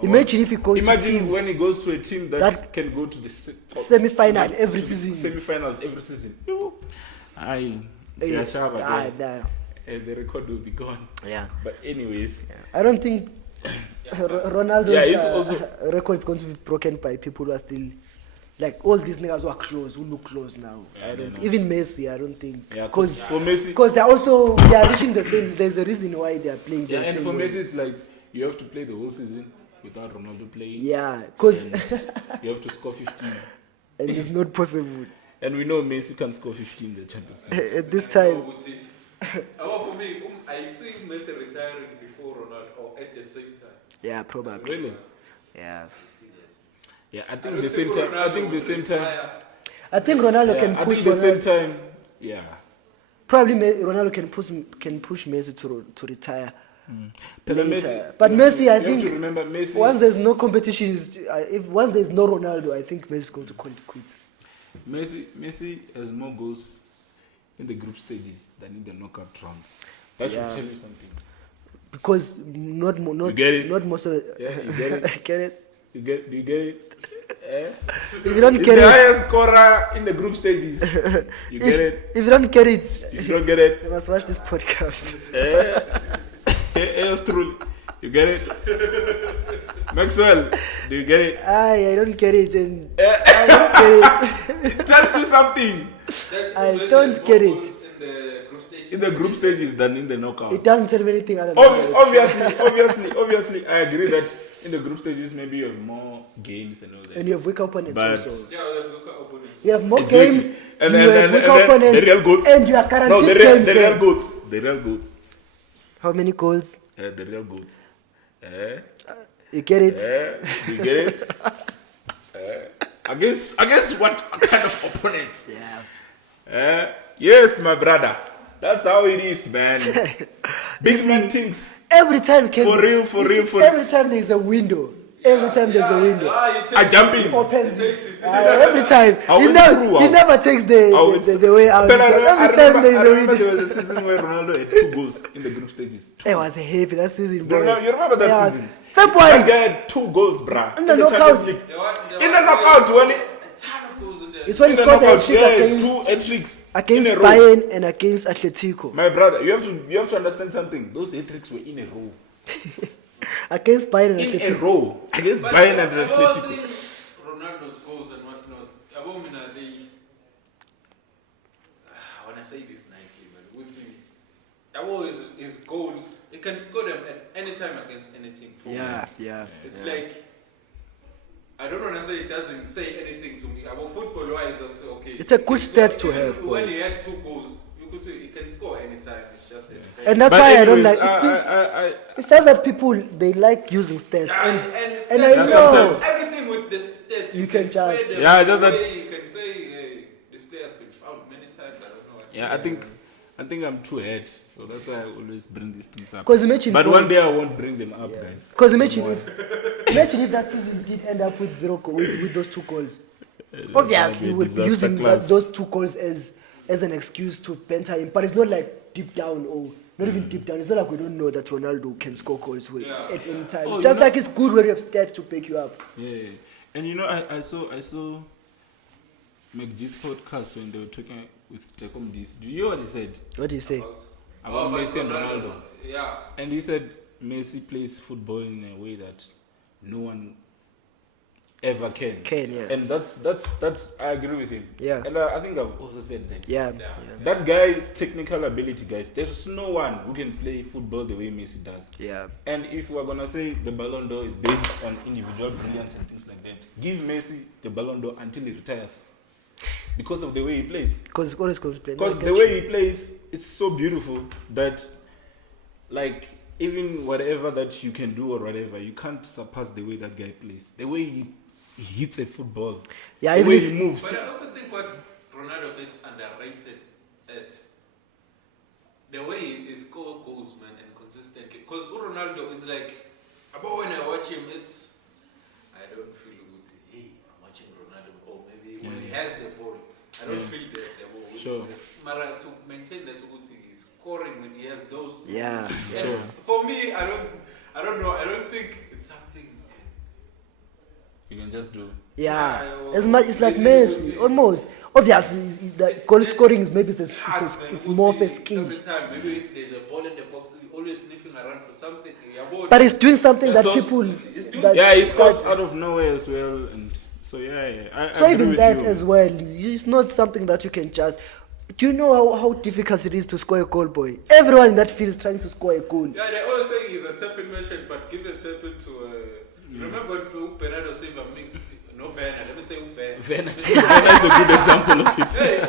Imagine if he goes to Imagine teams when he goes to a team that can go to the semi-final every season. Semi-finals every season. Aye. Yeah, The record will be gone. yeah. But anyways, I don't think Ronaldo's Yeah, he's also- record is going to be broken by people who are still like all these niggas who are close, who look close now. I don't. Even Messi, I don't think. Yeah, 'cause for Messi- because they are reaching the same. There's a reason why they are playing the yeah, and same for way. Messi, it's like you have to play the whole season without Ronaldo playing. Yeah, because And you have to score 15. and it's not possible And we know Messi can score 15 in the Champions League. at this time. For me, I see Messi retiring before Ronaldo or at the same time. Yeah, probably. Really? Yeah, I see that. Yeah, I I think don't the same time. I Ronaldo think the will same time. retire. I think Ronaldo Yeah, can I push think the same Ronaldo. time. Yeah. Probably Ronaldo can push Messi to retire. But Later. Messi, But you have Messi, to- I you have think to remember Messi. once there's no competition, if once there's no Ronaldo, I think Messi is going to call it quits. Messi has more goals in the group stages than in the knockout rounds. That Yeah. should tell you something. Because You get it? not most of it. Yeah, you get it? Get it? Do you get it? If you don't He's get the it, highest scorer in the group stages. You get it? if you don't get it, If you don't get it, you must watch this podcast. it's true. You get it? Maxwell, do you get it? I don't get it, and I don't get It tells you something. That's I Messi don't has more get it. goals in the group stage. In the group stages than in the it. knockout. It doesn't tell me anything other than that. Obviously, I agree that in the group stages maybe you have more games and all that. And you have weaker opponents But- also. Yeah, we have local opponents. You have more Exactly. games, And you then- have weaker and then opponents, the real goats. and you are No, guaranteed the games real there. goats. The real goats. How many goals? The real goats. You get it? You get it? Against what kind of opponents? Yeah. Yes, my brother. That's how it is, man. Big man things. Every time can For real, for real, for every time there's a window. Every time there's a window. I jump in. Opens it. Every time. I He went never, through, he I- never takes the way out. But I Every time remember there's a window. there was a season where Ronaldo had 2 goals in the group stages. It was happy that season, You boy. remember that Yeah. season? February. That guy had 2 goals, bruh. In the Champions knockouts. League. In the knockout, when he- A ton of goals in there. It's when he In the scored the knockout, hat-trick yeah, against 2 hat-tricks against in a row. Bayern and against Atletico. My brother, you have to understand something. Those hat-tricks were in a row. Against Bayern and In a Atletico. row. Against But Bayern and I've also Atletico. seen Ronaldo's goals and whatnot. When I say this nicely, man, would see. His goals, he can score them at any time against any team. Yeah. It's like, I don't want to say it doesn't say anything to me. About football wise, I'm saying, okay. It's a good he stat scored- to have, even boy. When he had 2 goals, you could say he can score anytime. It's just that. And that's But why I don't anyways, like it's just that people they like using stats Yeah, and and I Yeah, know sometimes. everything with the stats You can spread just- them Yeah, just away, that's- you can say, hey, this player has been fouled many times. I don't know. Yeah, I think I'm too hurt, so that's why I always bring these things up. because imagine But one day I won't bring them up, guys. because imagine if that season did end up with 0 with those 2 goals. Obviously, that'd we'll be be disaster using class. those 2 goals as an excuse to banter him, but it's not like deep down or not even deep down. It's not like we don't know that Ronaldo can score goals at any time. Oh, It's you just know- like it's good when you have stats to back you up. Yeah, and you know, I saw McGee's podcast when they were talking with Tecom this. Do you hear what he said What do you say? about but Messi and Ronaldo? Yeah. And he said Messi plays football in a way that no one ever can. And that's I agree with him. Yeah. And I think I've also said that. Yeah. That guy's technical ability, guys. There's no one who can play football the way Messi does. Yeah. And if we're gonna say the Ballon d'Or is based on individual brilliance and things like that, give Messi the Ballon d'Or until he retires, because of the way he plays. Because the way he plays, it's so beautiful that, like, even whatever that you can do or whatever, you can't surpass the way that guy plays. The way he hits a football. Yeah, the even way if he moves. But I also think what Ronaldo gets underrated at the way he scores goals, man, and consistently. Because Ronaldo is like, about when I watch him, it's, I don't feel good. Hey, I'm watching Ronaldo. Or maybe when he has the ball, I don't feel that. Sure. Mara, to maintain that good thing, he's scoring when he has those. Yeah. Sure. For me, I don't know. I don't think it's something you can just do. Yeah, as much it's like Messi, almost. Obviously, the goal scoring is maybe it's more of a skill. Every time, maybe if there's a ball in the box, you're always sniffing around for something. But he's doing something that so people. He scores out of nowhere as well, and so I so agree even with that you. as well, it's not something that you can just. Do you know how difficult it is to score a goal, boy? Everyone in that field is trying to score a goal. Yeah, they always say he's a tap-in machine, but give a tap-in to. Remember Bernardo Silva mixed. No Werner, let me say Werner. Werner is a good example of it. Hey,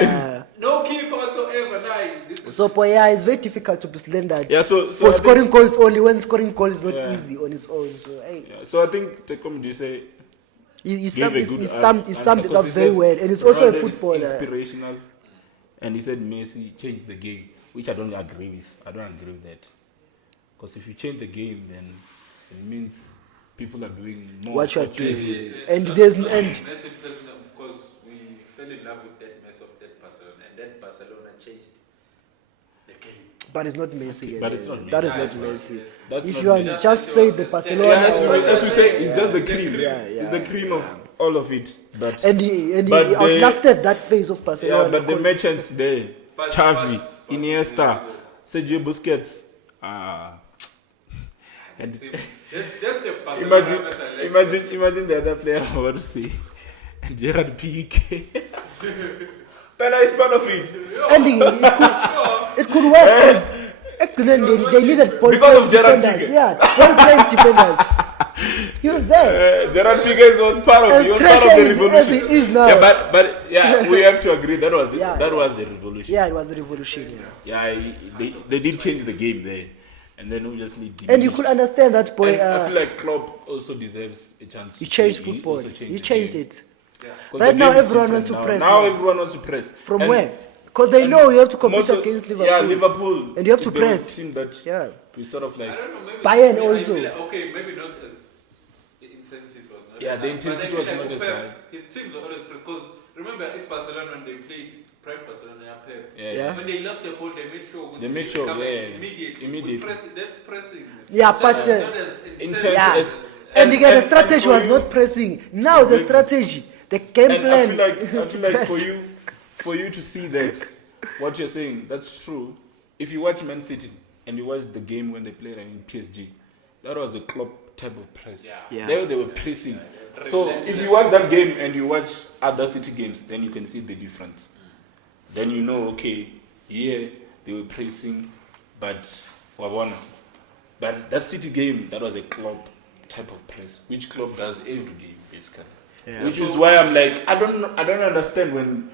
Yeah. No keeper whatsoever. So, boy, yeah, it's very difficult to be slandered. Yeah, so for I scoring goals only, when scoring goals is not easy on its own. So, hey. Yeah, so I think Tekom, do you say He summed it up very well, and it's also a footballer. Inspirational, and he said Messi changed the game, which I don't agree with. I don't agree with that, because if you change the game, then it means people are doing more. What you are what you're doing, and there's Messi personal, because we fell in love with that mess of that Barcelona, and that Barcelona changed the game. But it's not Messi. But it's not Messi. That is not Messi. That's If not you are Messi. just say the Barcelona, as we say, it's just the cream. It's the yeah, cream of all of it. But he but outlasted that phase of Barcelona. yeah, but the merchants there, But- Xavi, but- Iniesta, Sergio Busquets, and That's the Barcelona imagine the other player I want to say, Gerard Piqué. Pella is part of it. And it could work because actually they needed ball Because of Gerard defenders. Piqué. Yeah, ball playing defenders. He was there. Gerard Piqué was part of As the treasure revolution. as he is now. Yeah, but yeah, we have to agree that was the revolution. Yeah, it was the revolution. Yeah, they did change the game there, and then obviously. And you could understand that, boy. And I feel like Klopp also deserves a chance. He changed to- football. also He the changed game. it. 'Cause Right the now, game is everyone wants to different press. Now everyone wants to press. From And- where? Because they know you have to compete most of- against Liverpool. Yeah, Liverpool. And you have to is the press. Team that Yeah. we sort of like. I don't know, maybe Bayern I also. feel like, okay, maybe not as the intensity was not. Yeah, as the high, intensity but I was feel not as Pep, high. His teams were always because remember in Barcelona when they played prime Barcelona, Pep. Yeah. When they lost the ball, they made sure. They made sure, come yeah, immediately. That's pressing. Yeah, It's but just the- not as intense. Yeah. as- And again, the and strategy for was you- not pressing. Now the strategy, the game And plan I is to feel like press. for you to see that what you're saying, that's true. If you watch Man City and you watch the game when they played in PSG, that was a Klopp type of press. Yeah. There they were pressing. So if you watch that game and you watch other City games, then you can see the difference. Then you know, okay, yeah, they were pressing, but Wabona. But that City game, that was a Klopp type of press, which Klopp does every game, basically. Yeah. Which is why I'm like, I don't understand when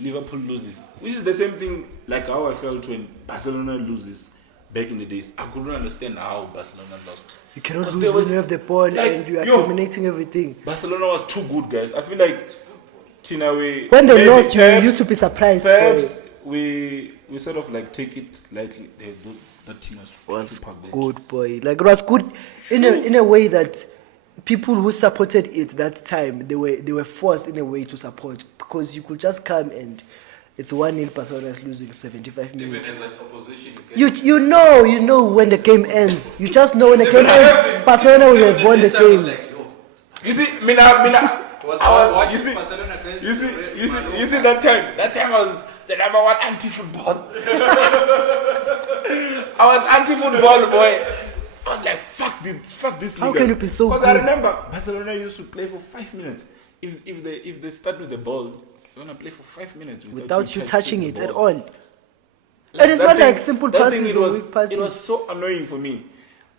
Liverpool loses. Which is the same thing like how I felt when Barcelona loses back in the days. I couldn't understand how Barcelona lost. You cannot 'Cause lose there when was- you have the ball like, and you are yo, dominating everything. Barcelona was too good, guys. I feel like Tinawe. When they maybe lost, you perhaps- used to be surprised. Perhaps we sort of like take it lightly. That team was super good. Good boy. Like it was good in a way that people who supported it that time they were forced in a way to support because you could just come and it's 1-0 Barcelona is losing 75 Even minutes. as an opposition, You know when the game ends. You just know when the game ends. Barcelona will have won the game. You see, Mina. Was you see, Barcelona against you see, Real you see, Madrid. you see that time. That time was the number one anti-football. I was anti-football, boy. I was like, fuck this. How can you be so Because I good? remember Barcelona used to play for 5 minutes. If they start with the ball, they're gonna play for 5 minutes Without you touching the it at ball. all. And it's not like simple that passes thing, or weak passes. It was so annoying for me,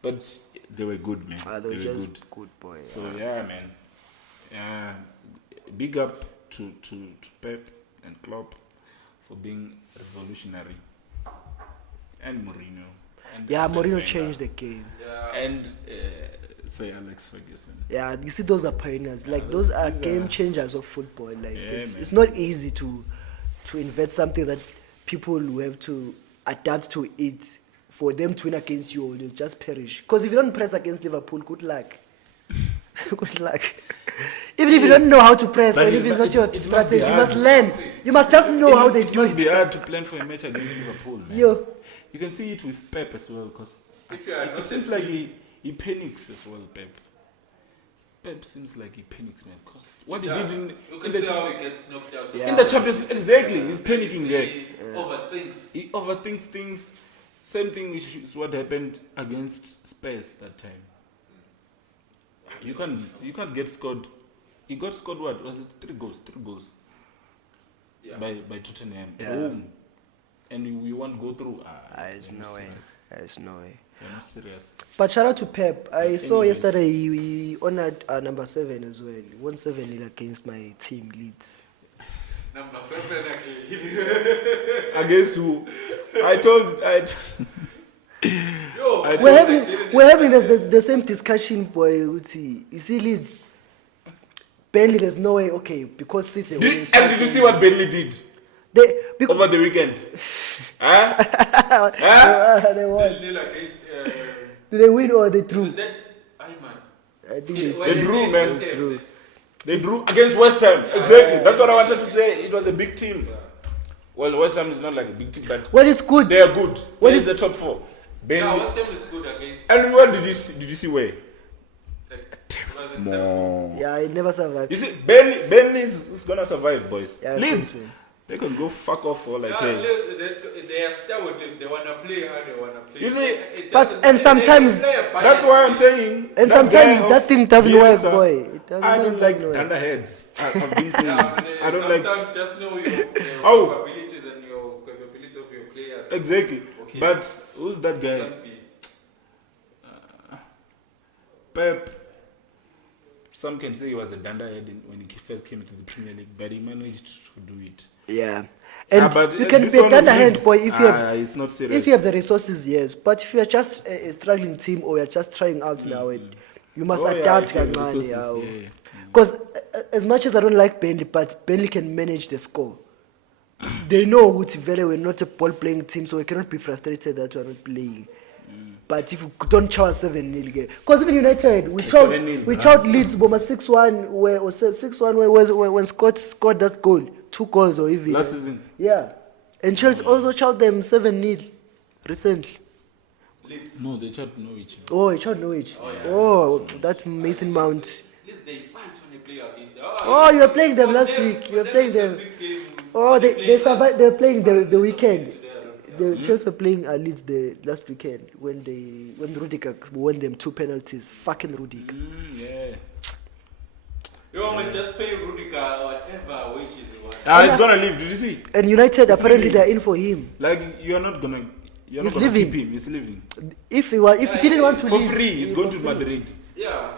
but they were good, man. They were good. just good, boy. So yeah, man. Yeah, big up to Pep and Klopp for being revolutionary, and Mourinho. And Arsene Mourinho Wenger. changed the game. Yeah. And say Alex Ferguson. Yeah, you see, those are pioneers. Like those are game changers of football. Like Yeah, it's not easy to invent something that people will have to adapt to it for them to win against you, or they'll just perish. Because if you don't press against Liverpool, good luck. Good luck. Even if you don't know how to press, But or if it's not your it must strategy, be you hard. must learn. You must just know how they do It must be it. hard to plan for a match against Liverpool, man. Yo, You can see it with Pep as well, because If you are it not seems like he panics as well, Pep. Pep seems like he panics, man, because what he did you in can the see how he gets knocked out. Yeah. in the Champions League, exactly, he's panicking there. He overthinks. He overthinks things. Same thing which is what happened against Spurs that time. You can't get scored. He got scored what? Was it 3 goals? 3 goals Yeah. by Tottenham. Yeah. Boom. And we won't go through. there's you're no not way. serious. There's no way. You're not serious. But shout out to Pep. I saw anyways. yesterday he honored number 7 as well. He won 7-0 against my team, Leeds. Number 7 again. Against who? I told. Yo, We're having the same discussion, boy. Uti. You see, Leeds. Burnley, there's no way. Okay, because City. Did you see what Burnley did Because over the weekend? Huh? they won. nil against. Did they win or they drew? That, aye, man. I think They drew, man. They drew. They drew against West Ham. Exactly. That's what I wanted to say. It was a big team. Well, West Ham is not like a big team, but What is good? they are good. What What is- is the top 4? Yeah, Burnley. West Ham is good against. And what did you see? Did you see where? No. Yeah, it never survived. You see, Burnley is gonna survive, boys. Yeah, Leeds, true. they can go fuck off for like. Yeah, Hey. they have started with they wanna play how they wanna play. You see, It but- doesn't- and sometimes- That's why I'm saying. And that sometimes guy that of thing doesn't work, Bielsa, boy. It doesn't, I don't like doesn't work. thunderheads. I've been saying. Yeah, I don't like. sometimes just know your Oh. capabilities and your capability of your players. Exactly. Okay. But who's that guy? Can't be. Pep. Some can say he was a dunderhead when he first came into the Premier League, but he managed to do it. Yeah. And but you can this be a one of thunderhead, Leeds, boy, if you have it's not serious. if you have the resources, yes. But if you're just a struggling team or you're just trying out now, you must Oh, yeah, adapt, if you have the man. resources, yeah. Because as much as I don't like Burnley, but Burnley can manage the score. They know Uti very well, not a ball playing team, so we cannot be frustrated that we're not playing. But if you don't chow 7-0 game, because even United, we chowed 7-0, Leeds, Boma 6-1, or 6-1 when Scott scored that goal, 2 goals or even Last season. Yeah, and Chelsea also chowed them 7-0 recently. Leeds. No, they tried to know each other. Oh, he chowed Norwich. Oh, yeah. Oh, that Mason Mount. At least they fight when they play against them. Oh, you were playing them last week. You were playing them. Oh, they survived. They were playing the weekend. The Chelsea were playing Leeds the last weekend when Rudiger won them 2 penalties. Fucking Rudiger. Yeah. You man, just pay Rudiger whatever wages he wants. He's gonna leave. Did you see? And United apparently leaving. they're in for him. Like you're not gonna He's keep leaving. him. He's leaving If he didn't want to for leave free. He's going to Madrid. Yeah.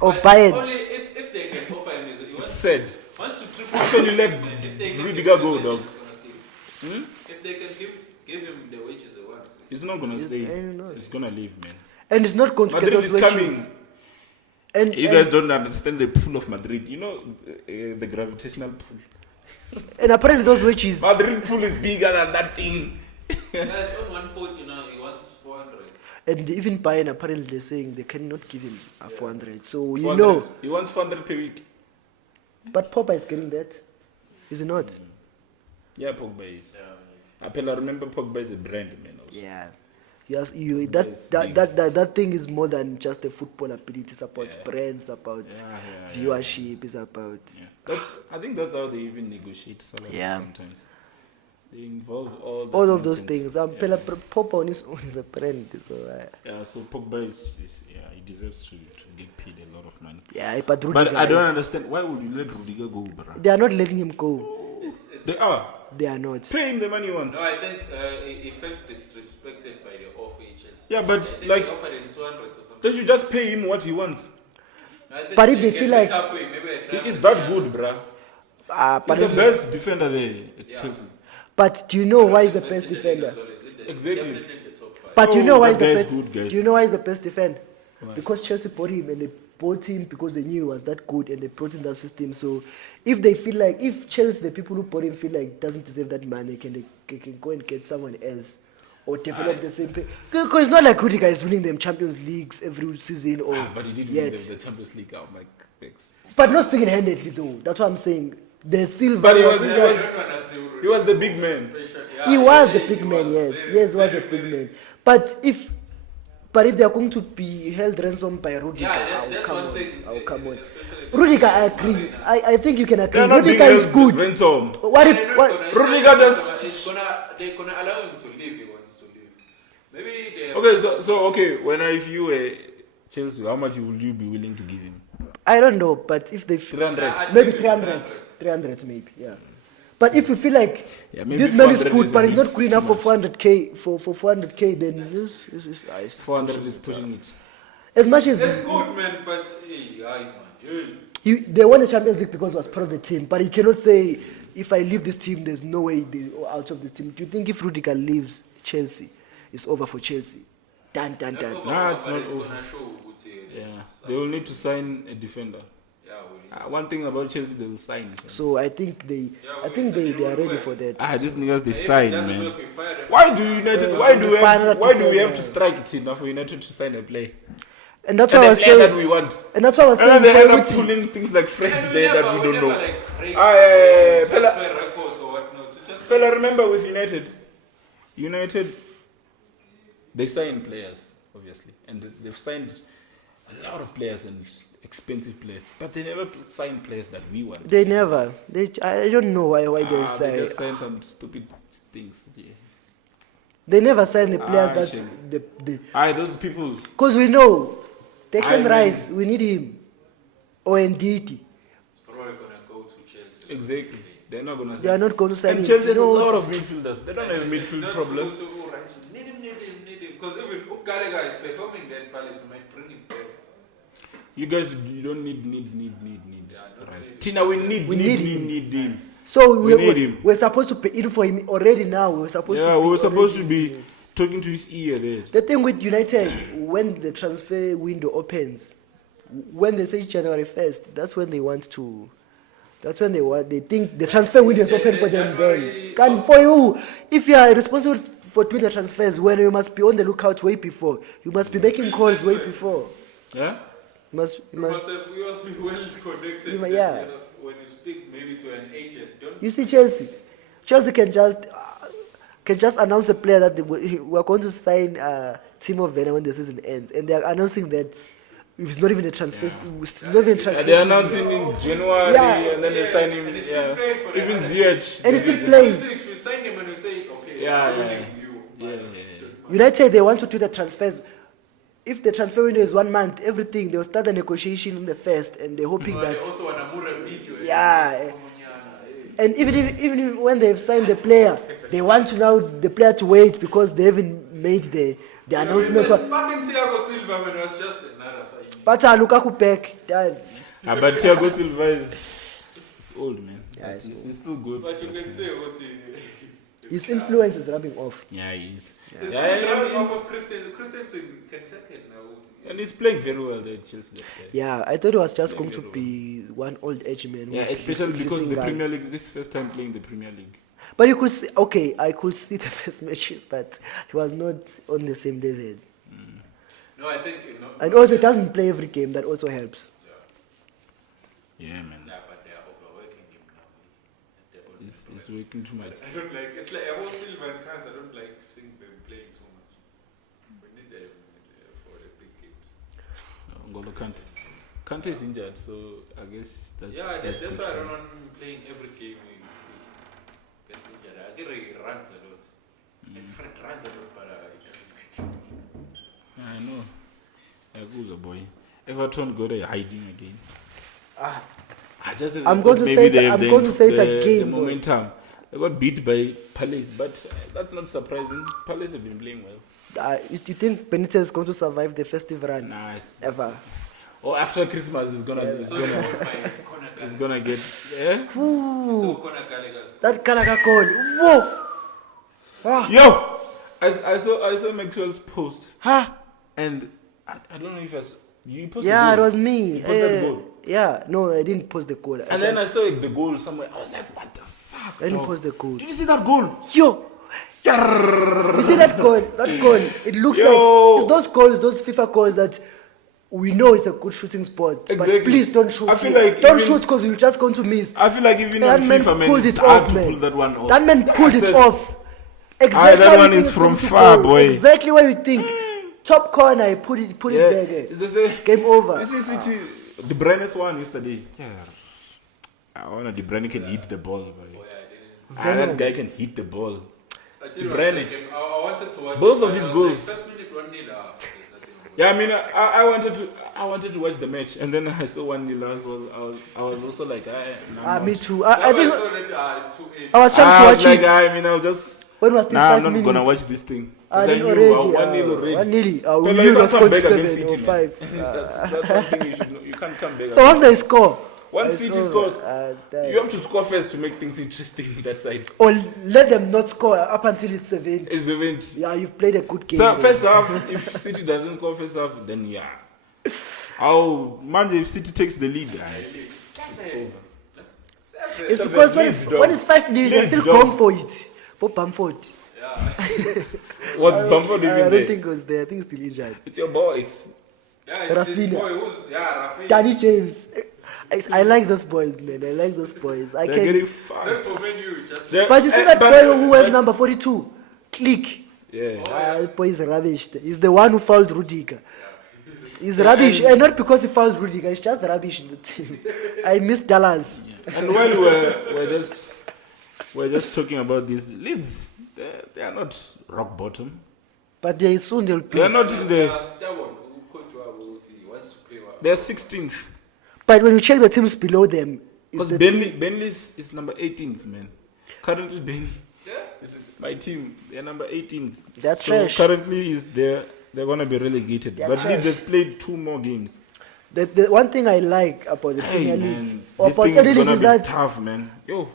or But Bayern. Only if they can offer him he wants Said. wants to triple. How can you let If they can Rudiger give go, him the dog? wages, he's gonna stay. If they can give him the wages he wants. He's not gonna stay. I don't know. He's gonna leave, man. And he's not going to Madrid get is those wages. coming. And You guys don't understand the pull of Madrid. You know the gravitational pull. and apparently those wages. Madrid pull is bigger than that thing. Guys, on 140 now, he wants 400. And even Bayern apparently they're saying they cannot give him a 400. So you 400. know, He wants 400 per week. but Pogba is getting that, is he not? Yeah, Pogba is. I remember Pogba is a brand, man. Also. Yeah. Yes, It's big. that thing is more than just the football ability. It's about Yeah. brands, about Yeah, viewership. It's about I think that's how they even negotiate salaries Yeah. sometimes. They involve all of those things. Pela Pogba on his own is a brand, so yeah. So Pogba is he deserves to get paid a lot of money. yeah. But I don't understand why would you let Rudiger go, bro? They are not letting him go. They are. They are not. Pay him the money he wants. No, I think he felt disrespected by the offer he Chelsea. Yeah, but like they offered him 200 or something. they should just pay him what he wants. But if they feel like He is that good, bruh. but He's the best defender there at Chelsea. But do you know why he's the best defender? Exactly. But you know why he's the guy's best? good, guys. Do you know why he's the best defender? Why? Because Chelsea bought him and they bought him because they knew he was that good and they brought in that system. So if they feel like, if Chelsea, the people who bought him feel like doesn't deserve that money, they can go and get someone else or develop the same thing. Because it's not like Rudiger is winning them Champions Leagues every season or But he did yet. win the Champions League out, Mike. But not single-handedly though. That's what I'm saying. The Silva But he was the big man. He was the big man, yes. Yes, he was the big man. But if they are going to be held ransom by Rudiger, I'll come on. Rudiger, I agree. I think you can agree. They're not Rudiger is good. Ransom. What if Rudiger just? They're gonna allow him to leave. He wants to leave. Maybe they. Okay, so okay. If you were Chelsea, how much would you be willing to give him? I don't know, but if they 300. maybe 300 maybe, yeah. But if you feel like maybe this man is 400 good, is but a he's not bit good enough too for much. 400k, for 400k, then it's 400 is pushing it. as much as That's good, man. But they won the Champions League because he was part of the team. But you cannot say, if I leave this team, there's no way they're out of this team. Do you think if Rudiger leaves Chelsea, it's over for Chelsea? Done. Nah, it's not over. Yeah, they will need to sign a defender. One thing about Chelsea, they will sign. So I think they are ready for that. These niggas they sign, man. Why do United? Why do we have to strike it enough for United to sign a player? And that's what I was saying. That we want. And that's what I was saying. And then they end up pulling things like Fred there that we don't know. Pella, remember with United, they sign players, obviously, and they've signed a lot of players and expensive players, but they never sign players that we want. They never. I don't know why they sign. They just sign some stupid things. Yeah. They never sign the players that those people. Because we know Declan Rice, we need him, or Ndidi. It's probably gonna go to Chelsea. Exactly. They're not gonna. They are not going to sign and him. Chelsea has a lot of midfielders. They don't have a midfield problem. Need him. Because even Gallagher is performing that Palace, you might bring him back. You guys, you don't need Rice. Tina, we need him. So we need him. we're supposed to pay in for him already now. We're supposed to be talking to his ear there. The thing with United, when the transfer window opens, when they say January 1st, that's when they want to. They think the transfer window is open for them then. And for you, if you are responsible for doing the transfers, when you must be on the lookout way before. You must be making calls way before. Yeah? We must be well connected. Yeah. When you speak maybe to an agent, you see Chelsea can just announce a player that we're going to sign Timo Werner when the season ends, and they're announcing that it's not even a transfer. It's not even a transfer. They're announcing in January, and then they sign him. Even Ziyech. And he still plays. We sign him and we say, okay, Yeah. United, they want to do the transfers. If the transfer window is 1 month, everything, they'll start the negotiation on the first, and they're hoping that. They also want a Mura video. Yeah. And even when they've signed the player, they want to now the player to wait because they haven't made the announcement. Fucking Thiago Silva, man, was just another signing. But Lukaku back, done. But Thiago Silva is old, man. Yeah, he's still good. But you can say what his influence is rubbing off. Yeah, he is. It's rubbing off of Christensen can take it now. And he's playing very well there at Chelsea. Yeah, I thought it was just going to be one old age man. Yeah, especially because the Premier League is his first time playing the Premier League. But you could see, okay, I could see the first matches that he was not on the same level. No, I think and also, it doesn't play every game. That also helps. Yeah, man. Yeah, but they are overworking him now. He's working too much. I don't like. It's like I was Silva and Kans. I don't like seeing them playing too much. We need them for the big games. N'Golo Kante is injured, so I guess that's. Yeah, that's good why I for don't him. want him playing every game. He gets injured. I Agere runs a lot. And Fred runs a lot, but he doesn't get it. I know. Who's a boy? Everton got a hiding again. I'm going to say it again. The momentum. They got beat by Palace, but that's not surprising. Palace have been playing well. You think Benitez is going to survive the festive run? Nah, Ever. Or after Christmas, it's gonna get. Yeah. Ooh, Conor Gallagher's. that Gallagher goal. Whoa. Ah. Yo, I saw Maxwell's post, Huh? and I don't know if you posted. Yeah, the it goal. was me. You posted the goal. Yeah, no, I didn't post the goal. And then I saw the goal somewhere. I was like, what the fuck? I didn't dog? post the goal. Did you see that goal? Yo, you see that goal? That goal. It looks Yo. like it's those goals, those FIFA goals that we know it's a good shooting spot. Exactly. But please don't shoot. I feel here. like Don't even- shoot because you're just going to miss. I feel like even That on man FIFA, man, pulled it's it hard off, to man. pull that one off. That man pulled it Access. off. Exactly that how one you is think from it's going to far, go. boy. Exactly what you think. Top corner, he put it Yeah. back. It's the same. Game over. This is City. The Brennus one yesterday. Yeah. I want the Brenner can hit the ball. Boy. That guy can hit the ball. I didn't Brenner. want to take him. I wanted to watch Both it, of but his I was goals. like, first minute 1-0, there's nothing. Yeah, I mean, I wanted to watch the match, and then I saw 1-0 last. I was also like, Me too. I I think saw that it's 2-8. I was trying to watch it. I'll just. When was it? Nah, 5 I'm not minutes? gonna watch this thing. 'Cause I didn't knew already. 1-0 already. 1-0. But We you knew it can't was come going to back against 7 or City, 5. That's one thing you can't come back. So what's the score? Once It's City over. scores, It's done. you have to score first to make things interesting that side. Or let them not score up until it's 7. It's the event. Yeah, you've played a good game. So though. first half, if City doesn't score first half, then yeah. If City takes the lead, it's over. It's because when it's 5-0, they're Leeds, still dog. going for it. But Bamford. Was Bamford even I don't there? think it was there. I think it's still injured. It's your boys. Yeah, it's this Rafinha. boy who's, Rafinha. Danny James. I like those boys, man. I like those boys. I They're can. getting Not fucked. for menu, just But you see that boy who wears number 42? Click. Yeah. That boy is rubbish. He's the one who fouled Rudiger. He's rubbish. And not because he fouled Rudiger. It's just rubbish in the team. I miss Dallas. And while we're just talking about these Leeds, they are not rock bottom. But they soon they'll They play. are not in the. stubborn. Who coach he wants to play well. They're 16th. But when you check the teams below them, it's Because the Burnley is number 18th, man. Currently, Burnley Yeah? is my team. They're number 18th. That's so trash. currently they're gonna be relegated. That's But trash. Leeds has played 2 more games. The one thing I like about the Hey Premier League, man, or this about thing any is league gonna is be that tough, man. Yo,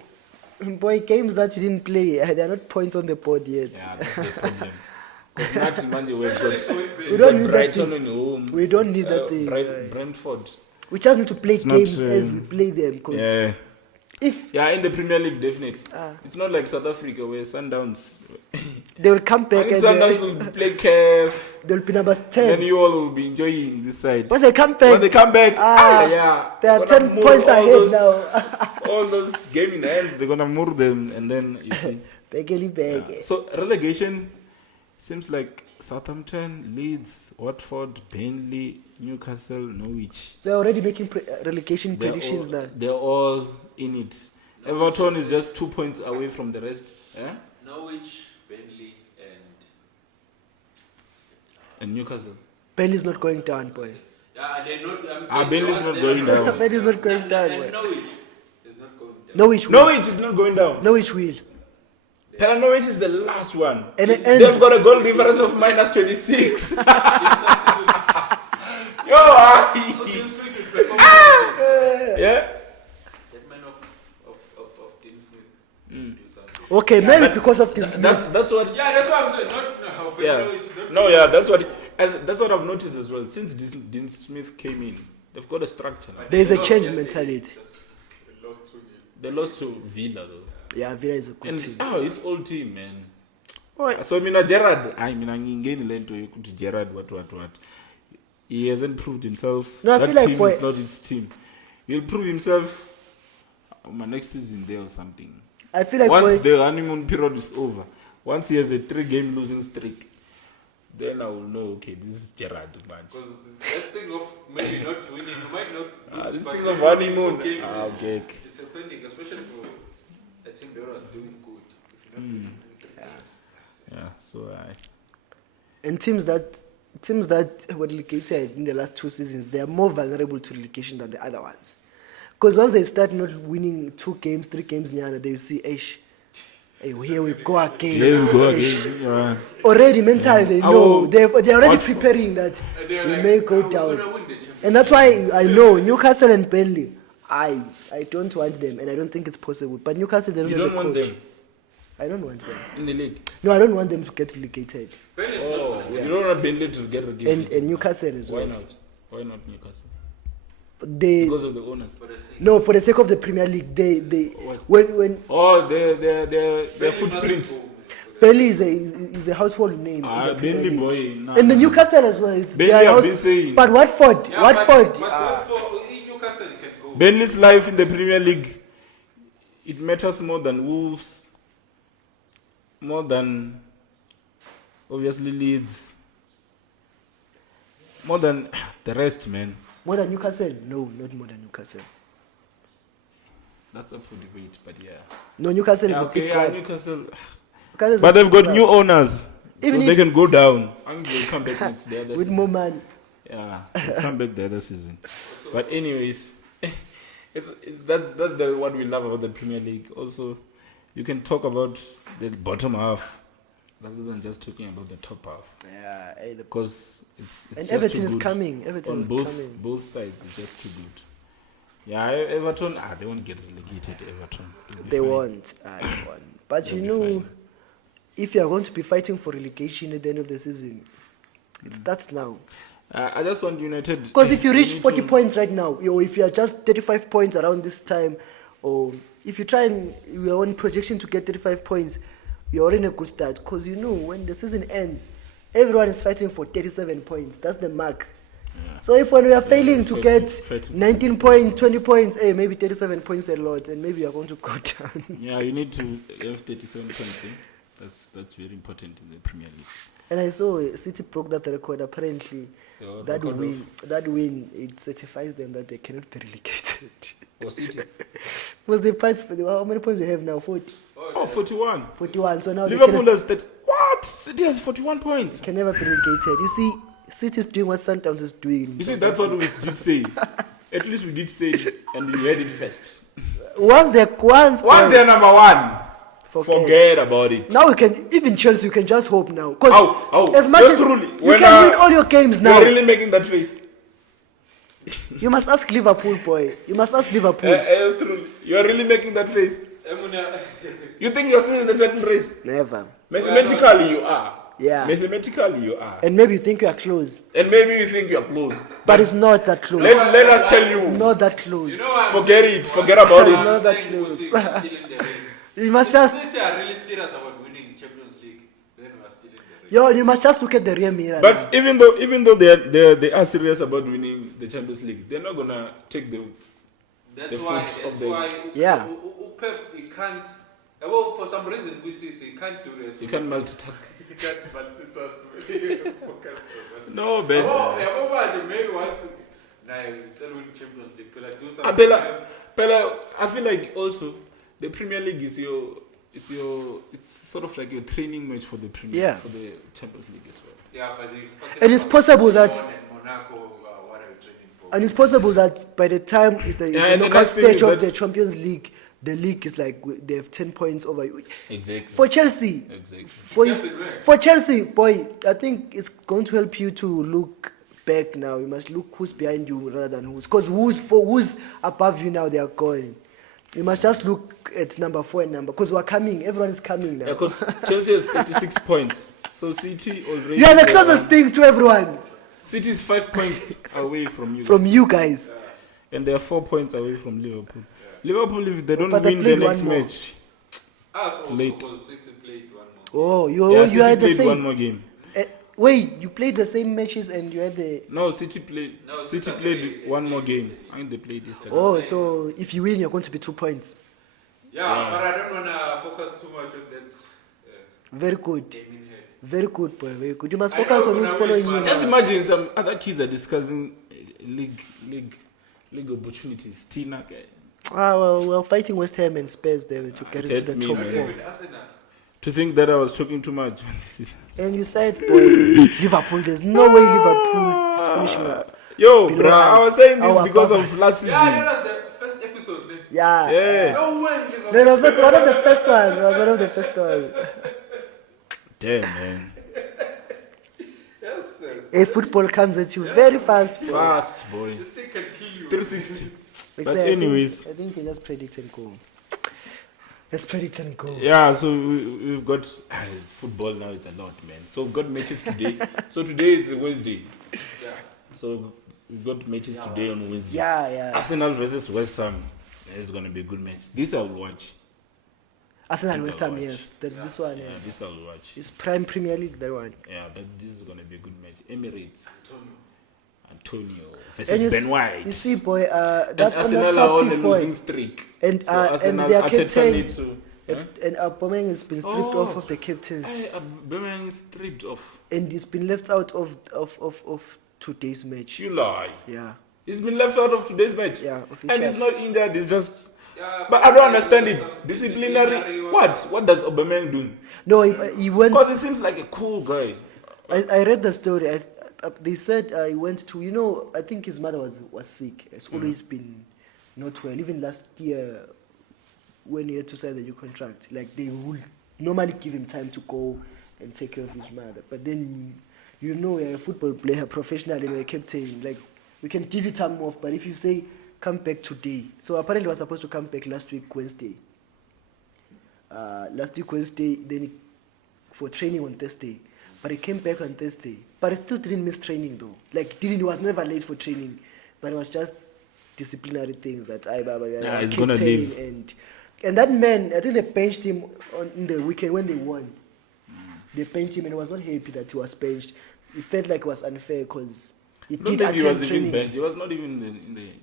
boy games that you didn't play, they're not points on the board yet. yeah, that's the problem. Because Martin Monday we've got We don't need that Brighton thing. on home. We don't need that thing. Right. Brentford. We just need to play It's not, games as we play them. Because Yeah. if Yeah, in the Premier League, definitely. Ah. It's not like South Africa where Sundowns. they will come I back think and Sundowns will play CAF. they'll be numbers Then 10. you all will be enjoying this side. When they come back, When they come back, yeah, they are they're 10 gonna move points all ahead those- now. All those game in hands, they're gonna move them, and then you see. Beggy bag. Yeah. So relegation seems like Southampton, Leeds, Watford, Burnley, Newcastle, Norwich. So you're already making relegation They're predictions all, now. They're all in it. Everton is just 2 points away from the rest. Yeah? Norwich, Burnley, And Newcastle. Burnley's not going down, boy. yeah, they're not. Burnley's not going down. Burnley's not going down, boy. And Norwich is not going down. Norwich will. Norwich is not going down. Norwich will. Norwich is the last one. And They've got a goal difference of minus 26. Yo, yeah. That man of Dean Smith do something. Okay, maybe because of this. That's what. Yeah, that's what I'm saying. Not, but Yeah. Norwich, not No, yeah, that's what. And that's what I've noticed as well. Since Dean Smith came in, they've got a structure now. There's a They change lost mentality. yesterday, just lost 2-0. They lost to Villa though. Yeah, Villa is a good And team. his old team, man. Alright. So Gerrard, ngingeni lento yokuthi Gerrard what. He hasn't proved himself. No, I that feel like team boy- is not his team. He'll prove himself my next season there or something. I feel like Once boy, the honeymoon period is over, once he has a 3-game losing streak, then I will know, okay, this is Gerrard, man. Because that thing of maybe not winning, you might not lose. This but thing then of winning honeymoon. two games, Okay. it's a panic, especially for a team that was doing good. If Yeah. So And teams that were relegated in the last 2 seasons, they are more vulnerable to relegation than the other ones. Because once they start not winning 2 games, 3 games, they see, hey, here we go again. here we go Eish. again. Yeah. Already mentally, they know. Oh, They're already Watford. preparing that they're we like, may go we're down. gonna win the championship. And that's why I know Newcastle and Burnley, I don't want them, and I don't think it's possible. But Newcastle, they don't You have don't a want coach. them I don't want them. in the league. No, I don't want them to get relegated. Burnley's not Oh, gonna you don't want Burnley to get relegated. And Newcastle as Why well. not? Why not Newcastle? They Because of the owners. for the sake. no, for the sake of the Premier League, they What? when Oh, their Burnley footprint. mustn't go. Burnley is a household name. in the Premier Burnley League. boy. Nah. And the Newcastle as well. It's Burnley their have house. been saying. But Watford, Yeah, Watford. but Watford, Newcastle can go. Burnley's life in the Premier League, it matters more than Wolves, more than obviously Leeds, more than the rest, man. More than Newcastle? No, not more than Newcastle. That's up for debate, but yeah. No, Newcastle is Yeah, a big okay, club. Newcastle. Newcastle is But a they've big got club. new owners, Even so they if- can go down. And they'll come back next the other with season. more man. Yeah, they'll come back the other season. But anyways, that's what we love about the Premier League. Also, you can talk about the bottom half rather than just talking about the top half. Yeah, Because it's and just Everton too is good. coming. Everton On is both coming. both sides. It's just too good. Yeah, Everton. They won't get relegated. Everton. They'll be They fine. won't. They won't. But They'll you be know, fine. if you are going to be fighting for relegation at the end of the season, it starts now. I just want United. Because if you reach need 40 to- points right now, or if you are just 35 points around this time, or if you try and you are on projection to get 35 points, you're in a good start. Because you know, when the season ends, everyone is fighting for 37 points. That's the mark. Yeah. So if when we are failing to get fighting 19 points, 20 points, maybe 37 points a lot, and maybe you are going to go down. Yeah, you need to have 37 points. That's very important in the Premier League. And I saw City broke that record. Apparently, The that record win, it certifies them that they cannot be relegated. Or City. Because they passed for how many points we have now? 40, Oh, 41. 41. So now Liverpool they has that. What? City has 41 points. can never be relegated. You see, City is doing what Sundowns is doing. You see, that's what we did say. At least we did say it, and we heard it first. Once Once they're number one, forget about it. Now we can, even Chelsea, you can just hope now. Because Oh, as much just as truly, you when, can win all your games now, You're really making that face. you must ask Liverpool, boy. You must ask Liverpool. Just truly, you're really making that face. You think you're still in the title race? Never. Mathematically, you are. Yeah. Mathematically, you are. And maybe you think you are close. And maybe you think you're close. But it's not that close. Let us tell It's you. not that close. Forget it. Forget about No, it. that close. You must just, City are really serious about winning Champions League. Then we are still in the race. you must just look at the rear mirror. now. But even though they are serious about winning the Champions League, they're not gonna take the That's the why. foot That's of the- why. Yeah. Pep, he can't. Well, for some reason, we see it. He can't do that. you can multitask. He can't multitask. Focus on one. No, man. Maybe once. Now, tell win Champions League. Pela, do something. Pella, I feel like also the Premier League is it's sort of like your training match for the Yeah. for the Champions League as well. Yeah, but And it's possible that- Monaco, what are you training for? And it's possible that by the time it's the and the knockout nice thing stage is of that- the Champions League, the league is like they have 10 points over you. Exactly. For Chelsea, Exactly. for Chelsea, boy, I think it's going to help you to look back now. You must look who's behind you rather than who's. Because who's above you now, they are going. You must just look at number 4 and number. Because we're coming. Everyone is coming now. Yeah, because Chelsea has 36 points. So City already. You are the closest thing to everyone City is 5 points away from you. from you guys. And they are 4 points away from Liverpool. Liverpool, if they don't But they win the played next one more. match, Also, late. because City played one more. Oh, you City had the played same. one more game. Wait, you played the same matches and you had the. No, City played. No, City City played played- one more played game. I think they played yesterday. Oh, so if you win, you're going to be 2 points. Yeah, but I don't want to focus too much on that Very good. game in here. Very good, boy. Very good. You must I focus know, on who's but I following mean, you. Just now. imagine some other kids are discussing league opportunities. Tina, Well, we're fighting West Ham and Spurs there to get into that's the me, top man. 4. With Arsenal. To think that I was talking too much. And you said, boy, Liverpool, there's no way Liverpool is finishing up. Yo, below bro, I us, was saying this or because above of us. last season. Yeah, that was the first episode. Then. Yeah. Yeah. No way, Liverpool. No, it was not one of the first ones. It was one of the first ones. Damn, man. Yes, yes. A football comes at you very fast. Bro. Fast, boy. This thing can kill you. 360. Like But say, anyways. I think you just predict and go. Let's predict and go. Yeah, so we've got football now. It's a lot, man. So we've got matches today. So today is Wednesday. Yeah. So we've got matches today on Wednesday. Yeah. Arsenal versus West Ham. It's gonna be a good match. This I will watch. Arsenal West Ham, watch. yes. This one, Yeah, this I will watch. It's Prime Premier League, that one. Yeah, this is gonna be a good match. Emirates. Antonio And versus you Ben s- White. You see, boy, and that on the Arsenal are on a topic, boy. losing streak. And So and Arsenal, their Arteta captain, need to. and Aubameyang has been stripped Oh. off of the captains, Aubameyang is stripped off. and he's been left out of today's match. You lie. Yeah, He's been left out of today's match. yeah, And officially. he's not injured. He's just. Yeah, But I don't understand it. Disciplinary. What? What does Aubameyang do? No, he went. Because he seems like a cool guy. I read the story. They said he went to, I think his mother was sick. It's always been not well. Even last year, when he had to sign the new contract, like they would normally give him time to go and take care of his mother. But then, you're a football player, professional, and you're a captain. Like, we can give you time off, but if you say, come back today. So apparently he was supposed to come back last week, Wednesday. Then for training on Thursday. But he came back on Thursday. But he still didn't miss training though. Like he was never late for training. But it was just disciplinary things that he's gonna leave. And that man, I think they benched him in the weekend when they won. They benched him and he was not happy that he was benched. He felt like it was unfair because he I don't did think he attend was training. even benched. He was not even